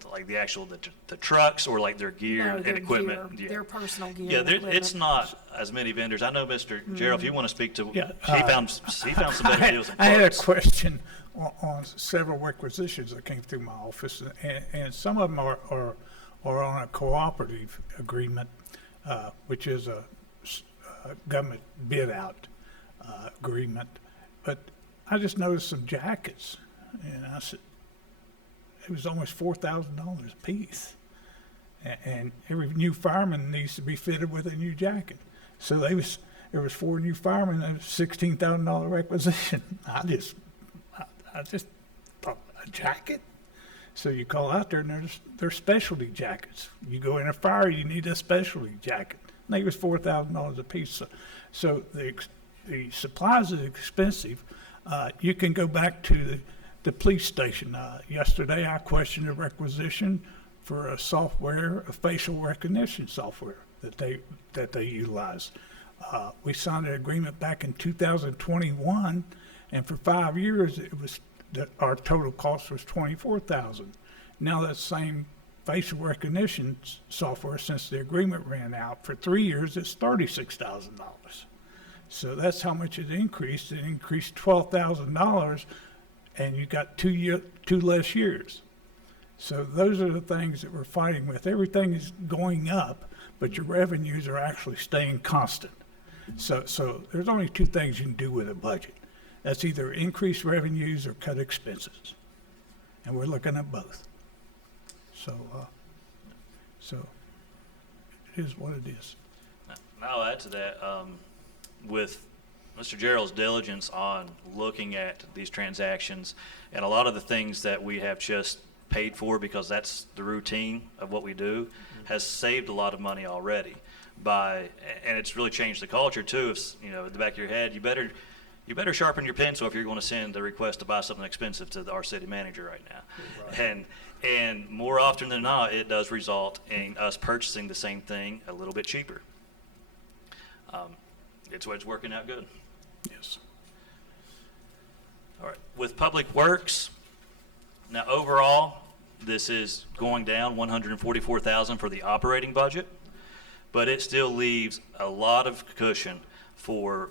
trucks, or like their gear No, and their equipment? gear, Yeah. their personal gear Yeah, and it's equipment. not as many vendors. I know Mr. Gerald, if you want to speak to, Yeah, he found some better deals in I had a parts. question on several requisitions that came through my office, and some of them are on a cooperative agreement, which is a government bid out agreement. But I just noticed some jackets, and I said, it was almost $4,000 a piece. And every new fireman needs to be fitted with a new jacket. So there was 4 new firemen, and a $16,000 requisition. I just thought, a jacket? So you call out there, and there's specialty jackets. You go in a fire, you need a specialty jacket. I think it was $4,000 a piece. So the supplies are expensive. You can go back to the police station. Yesterday, I questioned a requisition for a facial recognition software that they utilize. We signed an agreement back in 2021, and for 5 years, our total cost was $24,000. Now that same facial recognition software, since the agreement ran out for 3 years, it's $36,000. So that's how much it increased. It increased $12,000, and you got 2 less years. So those are the things that we're fighting with. Everything is going up, but your revenues are actually staying constant. So there's only 2 things you can do with a budget. That's either increase revenues or cut expenses. And we're looking at both. So it is what it is. And I'll add to that, with Mr. Gerald's diligence on looking at these transactions and a lot of the things that we have just paid for because that's the routine of what we do, has saved a lot of money already. And it's really changed the culture too. If, in the back of your head, you better you better sharpen your pencil if you're going to send a request to buy something expensive to our city manager right now. And more often than not, it does result in us purchasing the same thing a little bit cheaper. It's working out good. Yes. All right, with Public Works, now overall, this is going down $144,000 for the operating budget, but it still leaves a lot of cushion for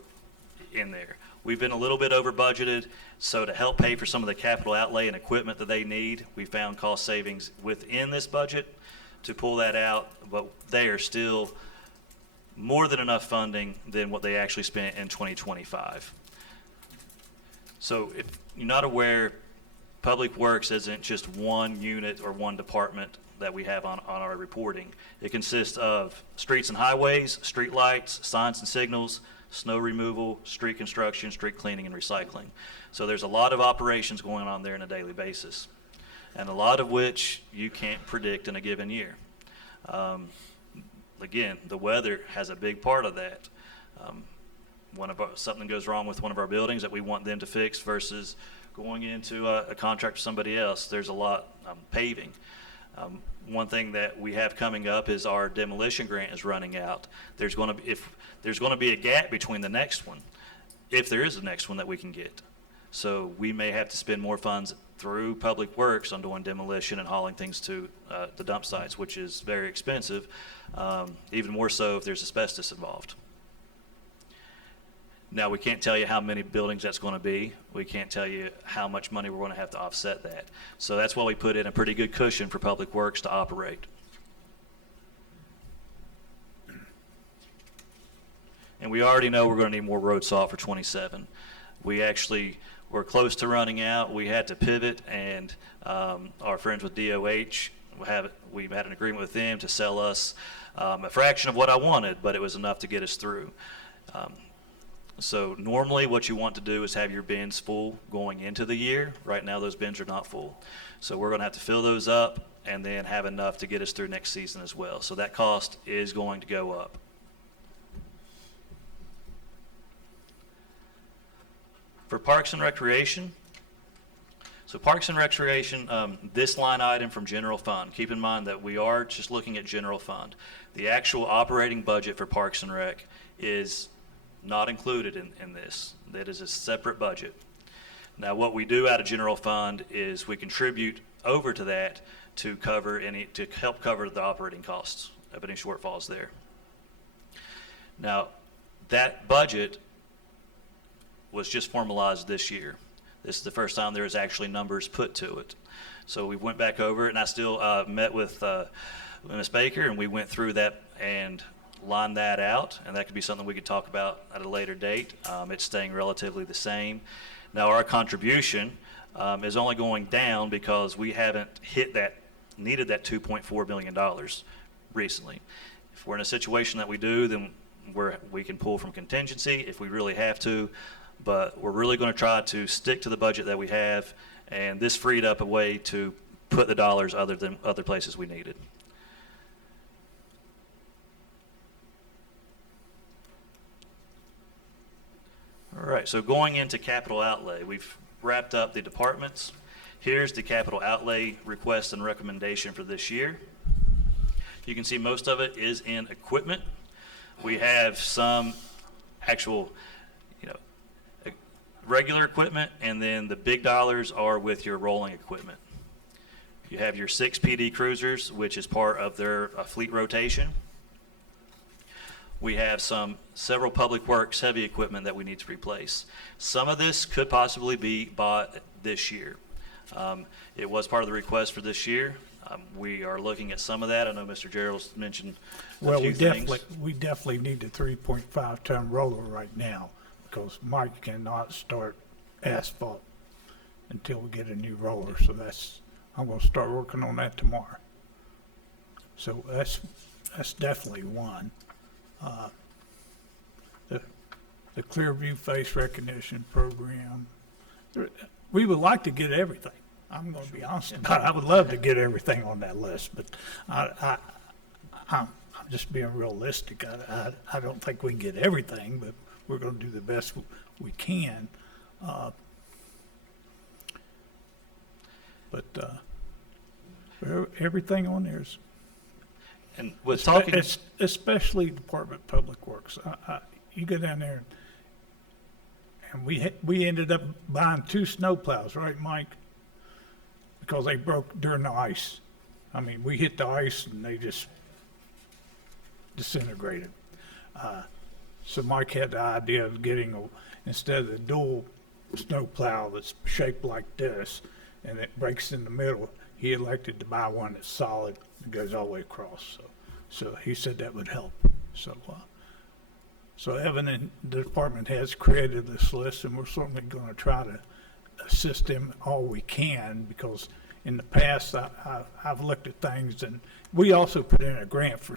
in there. We've been a little bit over budgeted, so to help pay for some of the capital outlay and equipment that they need, we found cost savings within this budget to pull that out, but they are still more than enough funding than what they actually spent in 2025. So if you're not aware, Public Works isn't just one unit or one department that we have on our reporting. It consists of streets and highways, street lights, signs and signals, snow removal, street construction, street cleaning, and recycling. So there's a lot of operations going on there on a daily basis, and a lot of which you can't predict in a given year. Again, the weather has a big part of that. Something goes wrong with one of our buildings that we want them to fix versus going into a contract with somebody else. There's a lot paving. One thing that we have coming up is our demolition grant is running out. There's going to be a gap between the next one, if there is a next one that we can get. So we may have to spend more funds through Public Works on doing demolition and hauling things to the dump sites, which is very expensive, even more so if there's asbestos involved. Now, we can't tell you how many buildings that's going to be. We can't tell you how much money we're going to have to offset that. So that's why we put in a pretty good cushion for Public Works to operate. And we already know we're going to need more road salt for 27. We're close to running out. We had to pivot, and our friends with DOH, we've had an agreement with them to sell us a fraction of what I wanted, but it was enough to get us through. So normally what you want to do is have your bins full going into the year. Right now those bins are not full. So we're going to have to fill those up and then have enough to get us through next season as well. So that cost is going to go up. For Parks and Recreation, so Parks and Recreation, this line item from general fund, keep in mind that we are just looking at general fund. The actual operating budget for Parks and Rec is not included in this. That is a separate budget. Now, what we do out of general fund is we contribute over to that to help cover the operating costs of any shortfalls there. Now, that budget was just formalized this year. This is the first time there is actually numbers put to it. So we went back over it, and I still met with Ms. Baker, and we went through that and line that out, and that could be something we could talk about at a later date. It's staying relatively the same. Now, our contribution is only going down because we haven't needed that $2.4 million recently. If we're in a situation that we do, then we can pull from contingency if we really have to, but we're really going to try to stick to the budget that we have, and this freed up a way to put the dollars other places we needed. All right, so going into capital outlay, we've wrapped up the departments. Here's the capital outlay request and recommendation for this year. You can see most of it is in equipment. We have some actual, regular equipment, and then the big dollars are with your rolling equipment. You have your 6 PD cruisers, which is part of their fleet rotation. We have several Public Works heavy equipment that we need to replace. Some of this could possibly be bought this year. It was part of the request for this year. We are looking at some of that. I know Mr. Gerald's mentioned a few things. We definitely need the 3.5 ton roller right now, because Mike cannot start asphalt until we get a new roller. So I'm gonna start working on that tomorrow. So that's definitely one. The Clearview face recognition program. We would like to get everything. I'm going to be honest about it. I would love to get everything on that list, but I'm just being realistic. I don't think we can get everything, but we're gonna do the best we can. But everything on there is, And with talking, especially Department of Public Works. You go down there, and we ended up buying 2 snowplows, right, Mike? Because they broke during the ice. I mean, we hit the ice and they just disintegrated. So Mike had the idea of getting, instead of the dual snowplow that's shaped like this and it breaks in the middle, he elected to buy one that's solid and goes all the way across. So he said that would help. So Evan and the department has created this list, and we're certainly going to try to assist them all we can, because in the past, I've looked at things, and we also put in a grant for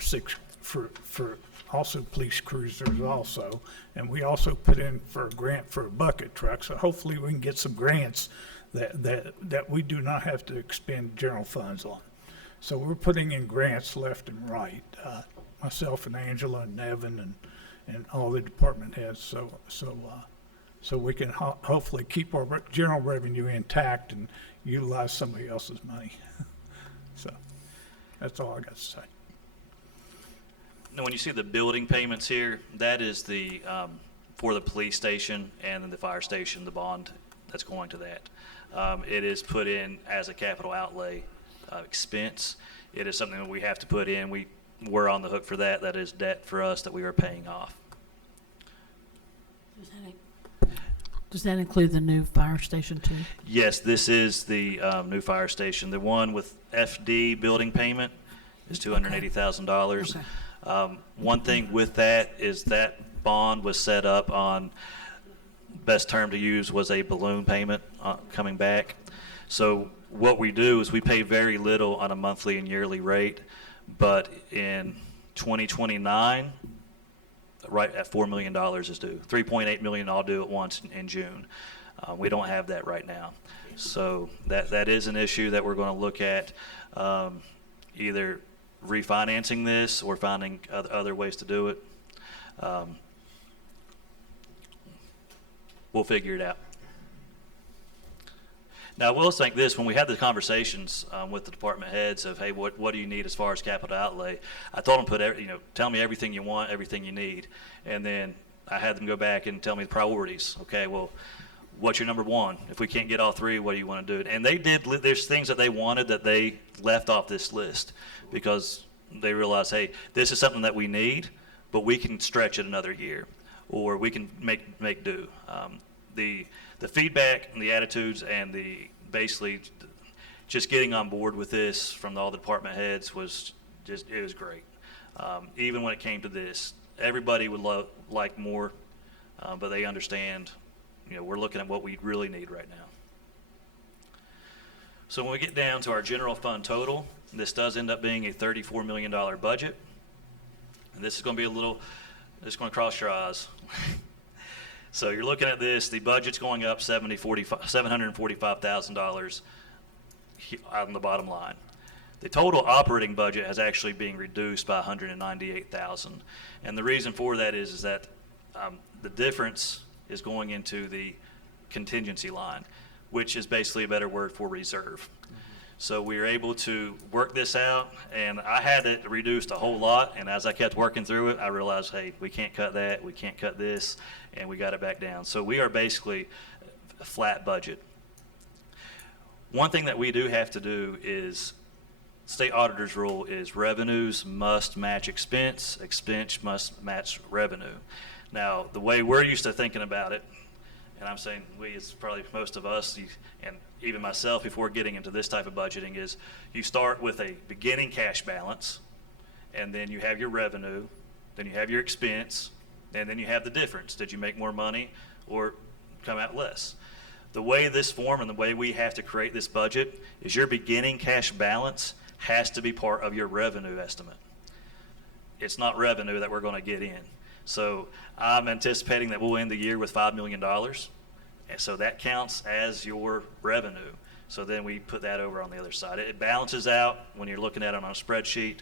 also police cruisers also, and we also put in for a grant for a bucket truck. So hopefully we can get some grants that we do not have to expend general funds on. So we're putting in grants left and right, myself and Angela and Evan and all the department heads. So we can hopefully keep our general revenue intact and utilize somebody else's money. So that's all I got to say. now when you see the building payments here, that is the, for the police station and then the fire station, the bond that's going to that. It is put in as a capital outlay expense. It is something that we have to put in. We're on the hook for that. That is debt for us that we are paying off. Does that include the new fire station too? Yes, this is the new fire station. The one with FD building payment is $280,000. Okay. One thing with that is that bond was set up on, best term to use was a balloon payment coming back. So what we do is we pay very little on a monthly and yearly rate, but in 2029, right at $4 million is due. $3.8 million all due at once in June. We don't have that right now. So that is an issue that we're going to look at, either refinancing this or finding other ways to do it. We'll figure it out. Now, I will think this, when we had the conversations with the department heads of, hey, what do you need as far as capital outlay? I told them, tell me everything you want, everything you need. And then I had them go back and tell me the priorities. Okay, well, what's your number one? If we can't get all 3, what do you want to do? And they did, there's things that they wanted that they left off this list because they realized, hey, this is something that we need, but we can stretch it another year, or we can make do. The feedback and the attitudes and the basically just getting on board with this from all the department heads was just, it was great. Even when it came to this, everybody would like more, but they understand, we're looking at what we really need right now. So when we get down to our general fund total, this does end up being a $34 million budget. And this is going to be it's going to cross your eyes. So you're looking at this, the budget's going up $745,000 on the bottom line. The total operating budget has actually been reduced by $198,000. And the reason for that is that the difference is going into the contingency line, which is basically a better word for reserve. So we were able to work this out, and I had it reduced a whole lot, and as I kept working through it, I realized, hey, we can't cut that, we can't cut this, and we got it back down. So we are basically a flat budget. One thing that we do have to do is, state auditor's rule is revenues must match expense, expense must match revenue. Now, the way we're used to thinking about it, and I'm saying we, it's probably most of us, and even myself before getting into this type of budgeting, is you start with a beginning cash balance, and then you have your revenue, then you have your expense, and then you have the difference. Did you make more money or come out less? The way this form and the way we have to create this budget is your beginning cash balance has to be part of your revenue estimate. It's not revenue that we're going to get in. So I'm anticipating that we'll end the year with $5 million. And so that counts as your revenue. So then we put that over on the other side. It balances out when you're looking at it on a spreadsheet.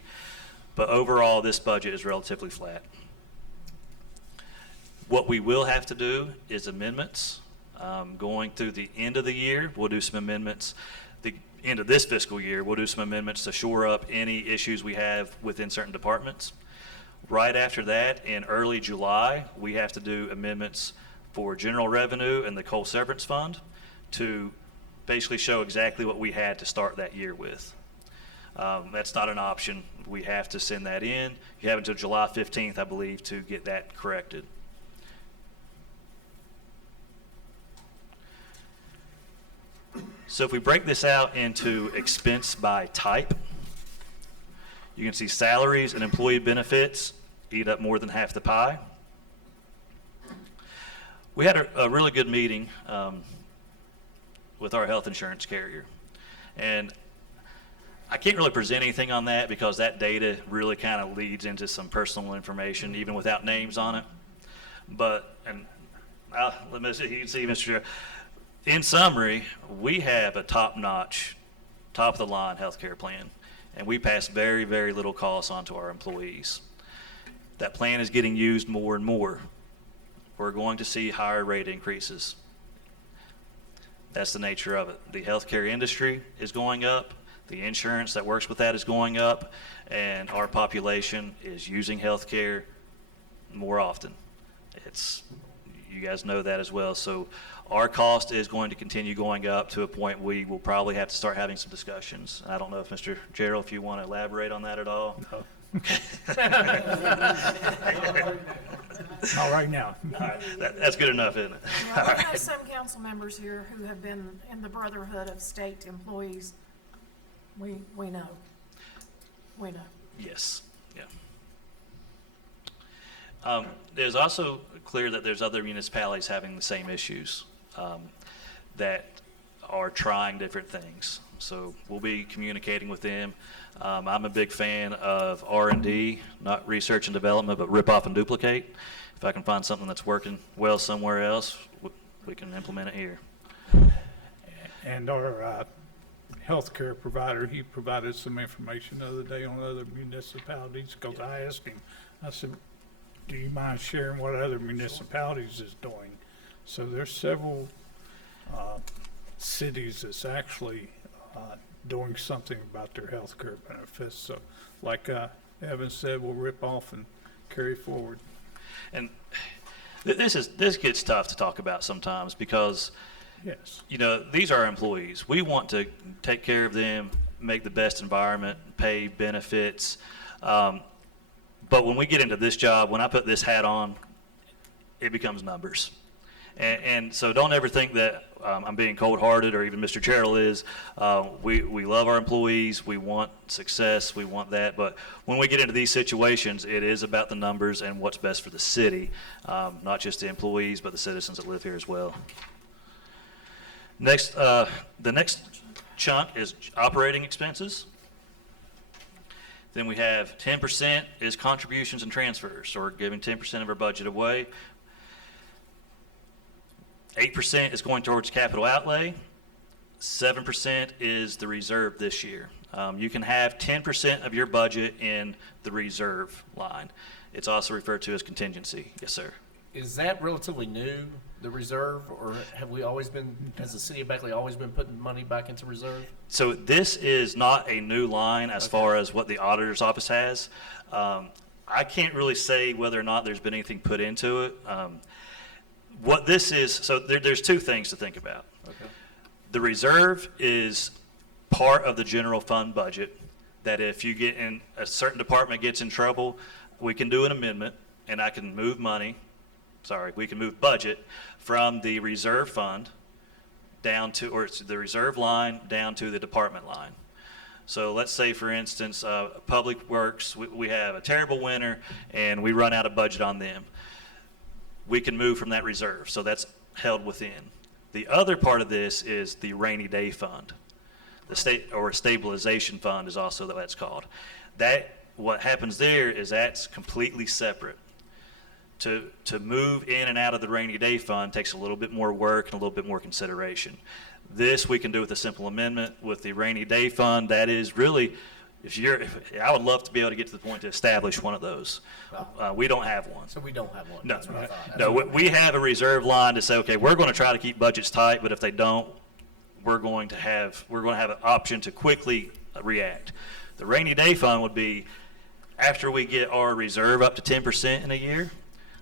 But overall, this budget is relatively flat. What we will have to do is amendments. Going through the end of the year, we'll do some amendments. The end of this fiscal year, we'll do some amendments to shore up any issues we have within certain departments. Right after that, in early July, we have to do amendments for general revenue and the coal severance fund to basically show exactly what we had to start that year with. That's not an option. We have to send that in. You have until July 15th, I believe, to get that corrected. So if we break this out into expense by type, you can see salaries and employee benefits eat up more than half the pie. We had a really good meeting with our health insurance carrier. And I can't really present anything on that because that data really kind of leads into some personal information, even without names on it. But, and let me see, you can see, Mr. Chair, in summary, we have a top-notch, top-of-the-line healthcare plan, and we pass very, very little costs on to our employees. That plan is getting used more and more. We're going to see higher rate increases. That's the nature of it. The healthcare industry is going up, the insurance that works with that is going up, and our population is using healthcare more often. You guys know that as well. So our cost is going to continue going up to a point we will probably have to start having some discussions. I don't know if Mr. Gerald, if you want to elaborate on that at all. No. Not right now. All right, that's good enough, isn't it? Yeah, we have some council members here who have been in the Brotherhood of State Employees. We know. We know. Yes, yeah. There's also clear that there's other municipalities having the same issues that are trying different things. So we'll be communicating with them. I'm a big fan of R&D, not research and development, but rip off and duplicate. If I can find something that's working well somewhere else, we can implement it here. And our healthcare provider, he provided some information the other day on other municipalities, because I asked him, I said, do you mind sharing what other municipalities is doing? So there's several cities that's actually doing something about their healthcare benefits. So like Evan said, we'll rip off and carry forward. And this gets tough to talk about sometimes because, Yes. you know, these are our employees. We want to take care of them, make the best environment, pay benefits. But when we get into this job, when I put this hat on, it becomes numbers. And so don't ever think that I'm being cold-hearted, or even Mr. Gerald is. We love our employees. We want success. We want that. But when we get into these situations, it is about the numbers and what's best for the city, not just the employees, but the citizens that live here as well. Next, the next chunk is operating expenses. Then we have 10% is contributions and transfers, so we're giving 10% of our budget away. 8% is going towards capital outlay. 7% is the reserve this year. You can have 10% of your budget in the reserve line. It's also referred to as contingency. Yes, sir. Is that relatively new, the reserve, or have we always been, has the city of Beckley always been putting money back into reserve? So this is not a new line as far as what the auditor's office has. I can't really say whether or not there's been anything put into it. What this is, so there's two things to think about. Okay. The reserve is part of the general fund budget, that if you get in, a certain department gets in trouble, we can do an amendment and I can move money, we can move budget from the reserve fund down to, or it's the reserve line down to the department line. So let's say, for instance, Public Works, we have a terrible winter and we run out of budget on them. We can move from that reserve, so that's held within. The other part of this is the rainy day fund. The state, or stabilization fund is also what that's called. That, what happens there is that's completely separate. To move in and out of the rainy day fund takes a little bit more work and a little bit more consideration. This we can do with a simple amendment. With the rainy day fund, that is really, I would love to be able to get to the point to establish one of those. We don't have one. So we don't have one. No, That's what I thought. no, we have a reserve line to say, okay, we're going to try to keep budgets tight, but if they don't, we're going to have an option to quickly react. The rainy day fund would be after we get our reserve up to 10% in a year,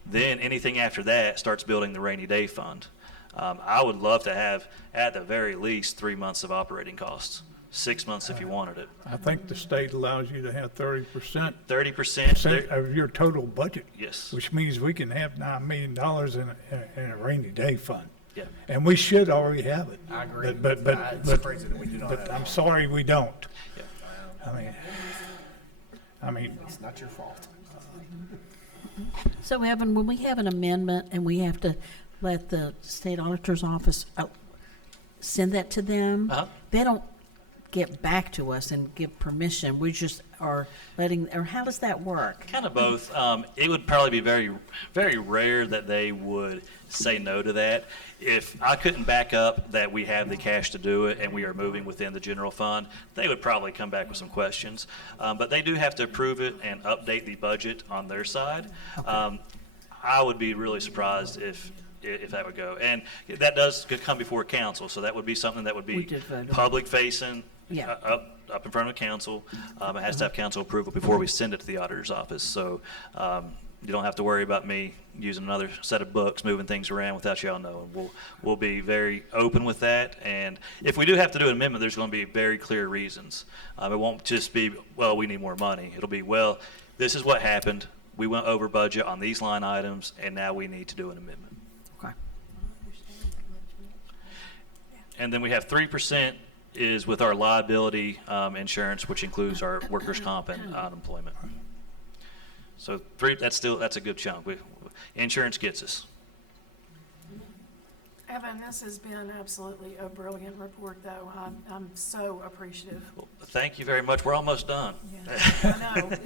then anything after that starts building the rainy day fund. I would love to have, at the very least, 3 months of operating costs, 6 months if you wanted it. I think the state allows you to have 30% 30%, of your total budget. yes, Which means we can have $9 million in a rainy day fund. yeah. And we should already have it. I agree. But It's crazy that we do not have but I'm it. sorry we don't. Yeah. I mean, It's not your fault. So Evan, when we have an amendment and we have to let the state auditor's office send that to them, Uh-huh. they don't get back to us and give permission. We just are letting, or how does that work? Kind of both. It would probably be very, very rare that they would say no to that. If I couldn't back up that we have the cash to do it and we are moving within the general fund, they would probably come back with some questions. But they do have to approve it and update the budget on their side. I would be really surprised if that would go. And that does come before council, so that would be something that would We be did vote on it. public facing, Yeah. up in front of council. It has to have council approval before we send it to the auditor's office. So you don't have to worry about me using another set of books, moving things around without y'all knowing. We'll be very open with that. And if we do have to do an amendment, there's going to be very clear reasons. It won't just be, well, we need more money. It'll be, well, this is what happened. We went over budget on these line items, and now we need to do an amendment. Okay. And then we have 3% is with our liability insurance, which includes our workers' comp and unemployment. So that's a good chunk. Insurance gets us. Evan, this has been absolutely a brilliant report, though. I'm so appreciative. Well, thank you very much. We're almost done. Yeah, I know.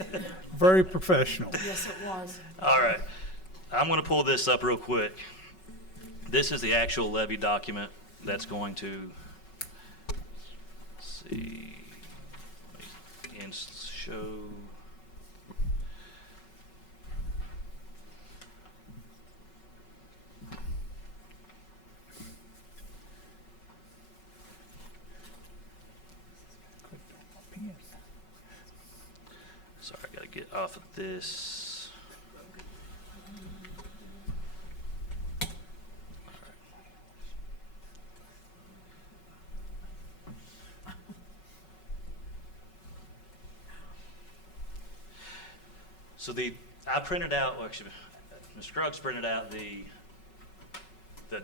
very professional. Yes, it was. All right. I'm going to pull this up real quick. This is the actual levy document that's going to, let's see, let me show. Sorry, I gotta get off of this. So I printed out, well, actually, Ms. Scruggs printed out the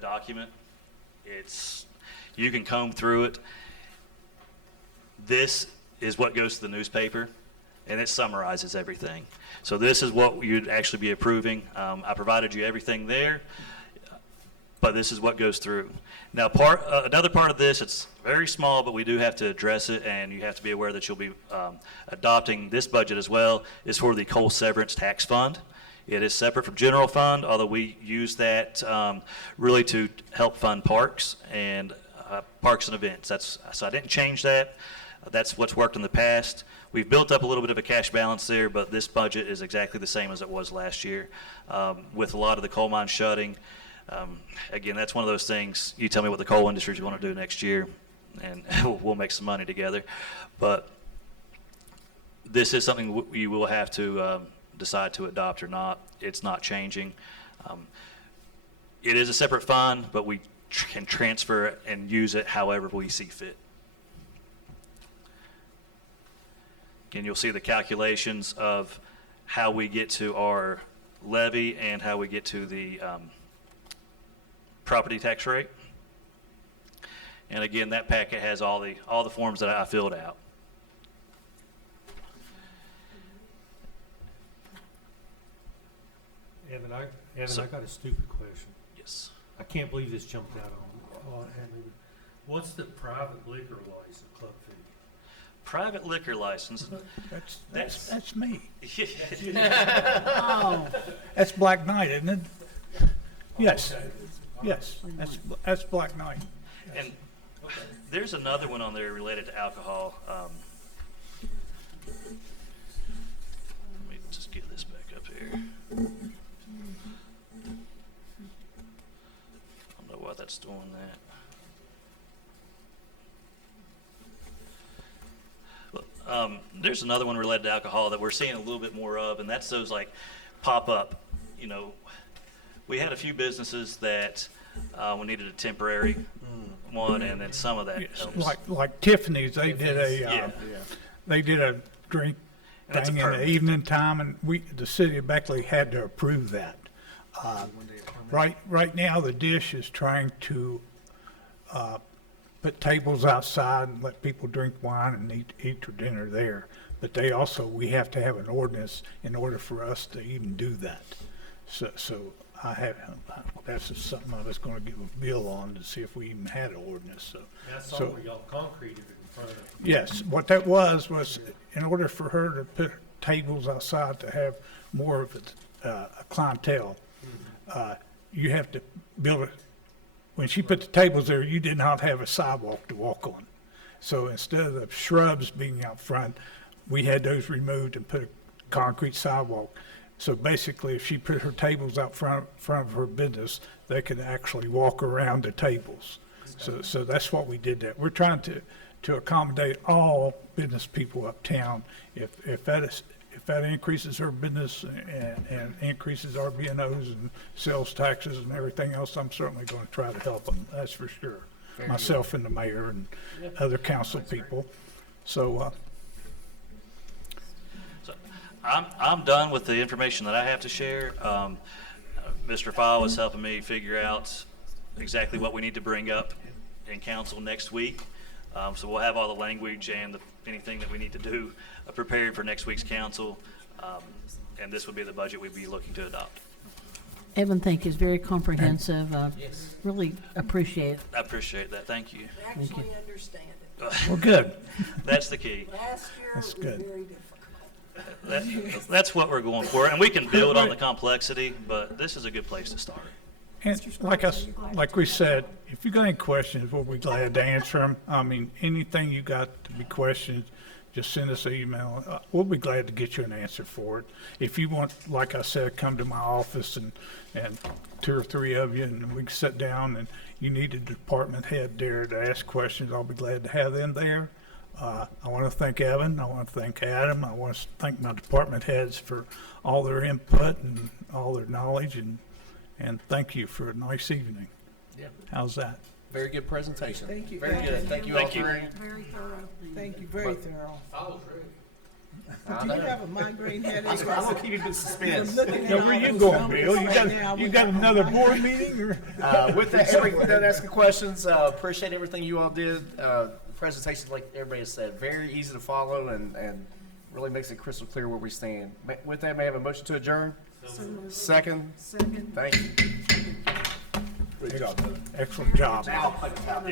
document. You can comb through it. This is what goes to the newspaper, and it summarizes everything. So this is what you'd actually be approving. I provided you everything there, but this is what goes through. Now, another part of this, it's very small, but we do have to address it, and you have to be aware that you'll be adopting this budget as well, is for the coal severance tax fund. It is separate from general fund, although we use that really to help fund parks and events. So I didn't change that. That's what's worked in the past. We've built up a little bit of a cash balance there, but this budget is exactly the same as it was last year. With a lot of the coal mines shutting, again, that's one of those things, you tell me what the coal industry is going to do next year, and we'll make some money together. But this is something you will have to decide to adopt or not. It's not changing. It is a separate fund, but we can transfer it and use it however we see fit. And you'll see the calculations of how we get to our levy and how we get to the property tax rate. And again, that packet has all the forms that I filled out. Evan, So- I got a stupid question. Yes. I can't believe this jumped out on me. What's the private liquor license club fee? Private liquor license. That's me. Oh, That's Black Knight, isn't it? Yes, yes, that's Black Knight. And there's another one on there related to alcohol. there's another one related to alcohol that we're seeing a little bit more of, and that's those like pop-up, you know, we had a few businesses that, we needed a temporary one, and then some of that Yes, helps. like Tiffany's, they did Yeah. they did a drink And that's a thing in the permit. evening time, and the city of Beckley had to approve that. Right now, the Dish is trying to, put tables outside and let people drink wine and eat their dinner there. But we have to have an ordinance in order for us to even do that. So that's just something I was gonna give a bill on to see if we even had an ordinance, so. That's So- all where y'all concreted in front of. Yes, what that was in order for her to put tables outside to have more of a clientele, you have to build it. When she put the tables there, you did not have a sidewalk to walk on. So instead of the shrubs being out front, we had those removed and put a concrete sidewalk. So basically, if she put her tables out front of her business, they could actually walk around the tables. So that's what we did there. We're trying to accommodate all business people uptown. If that increases her business and increases our B&Os and sales taxes and everything else, I'm certainly going to try to help them, that's for sure. Myself and the mayor and other council people. So, So I'm done with the information that I have to share. Mr. Fowle is helping me figure out exactly what we need to bring up in council next week. So we'll have all the language and anything that we need to do prepared for next week's council. And this would be the budget we'd be looking to adopt. Evan, thank you, it's very comprehensive, Yes. really appreciate it. I appreciate that. Thank you. Actually understand it. well, good. That's the key. Last year That's it was good. very difficult. That's what we're going for. And we can build on the complexity, but this is a good place to start. And like we said, if you got any questions, we'll be glad to answer them. I mean, anything you got to be questioned, just send us an email. We'll be glad to get you an answer for it. If you want, like I said, come to my office and 2 or 3 of you, and we can sit down, and you need a department head there to ask questions, I'll be glad to have them there. I want to thank Evan, I want to thank Adam, I want to thank my department heads for all their input and all their knowledge, and thank you for a nice evening. Yeah. How's that? Very good presentation. Thank you. Very good. Thank you all Thank you. three. Very thorough. Thank you, very thorough. I Do you know. have a migraine headache? I'm gonna keep you in suspense. Looking at Yeah, all where you those going, numbers Bill? right now, You we got got another migraine. board meeting, or? With that, everybody done asking questions. Appreciate everything you all did. The presentation, like everybody has said, very easy to follow and really makes it crystal clear where we stand. With that, may I have a motion to adjourn? Second. Second. Thank you. Excellent job. Now I'll play the top.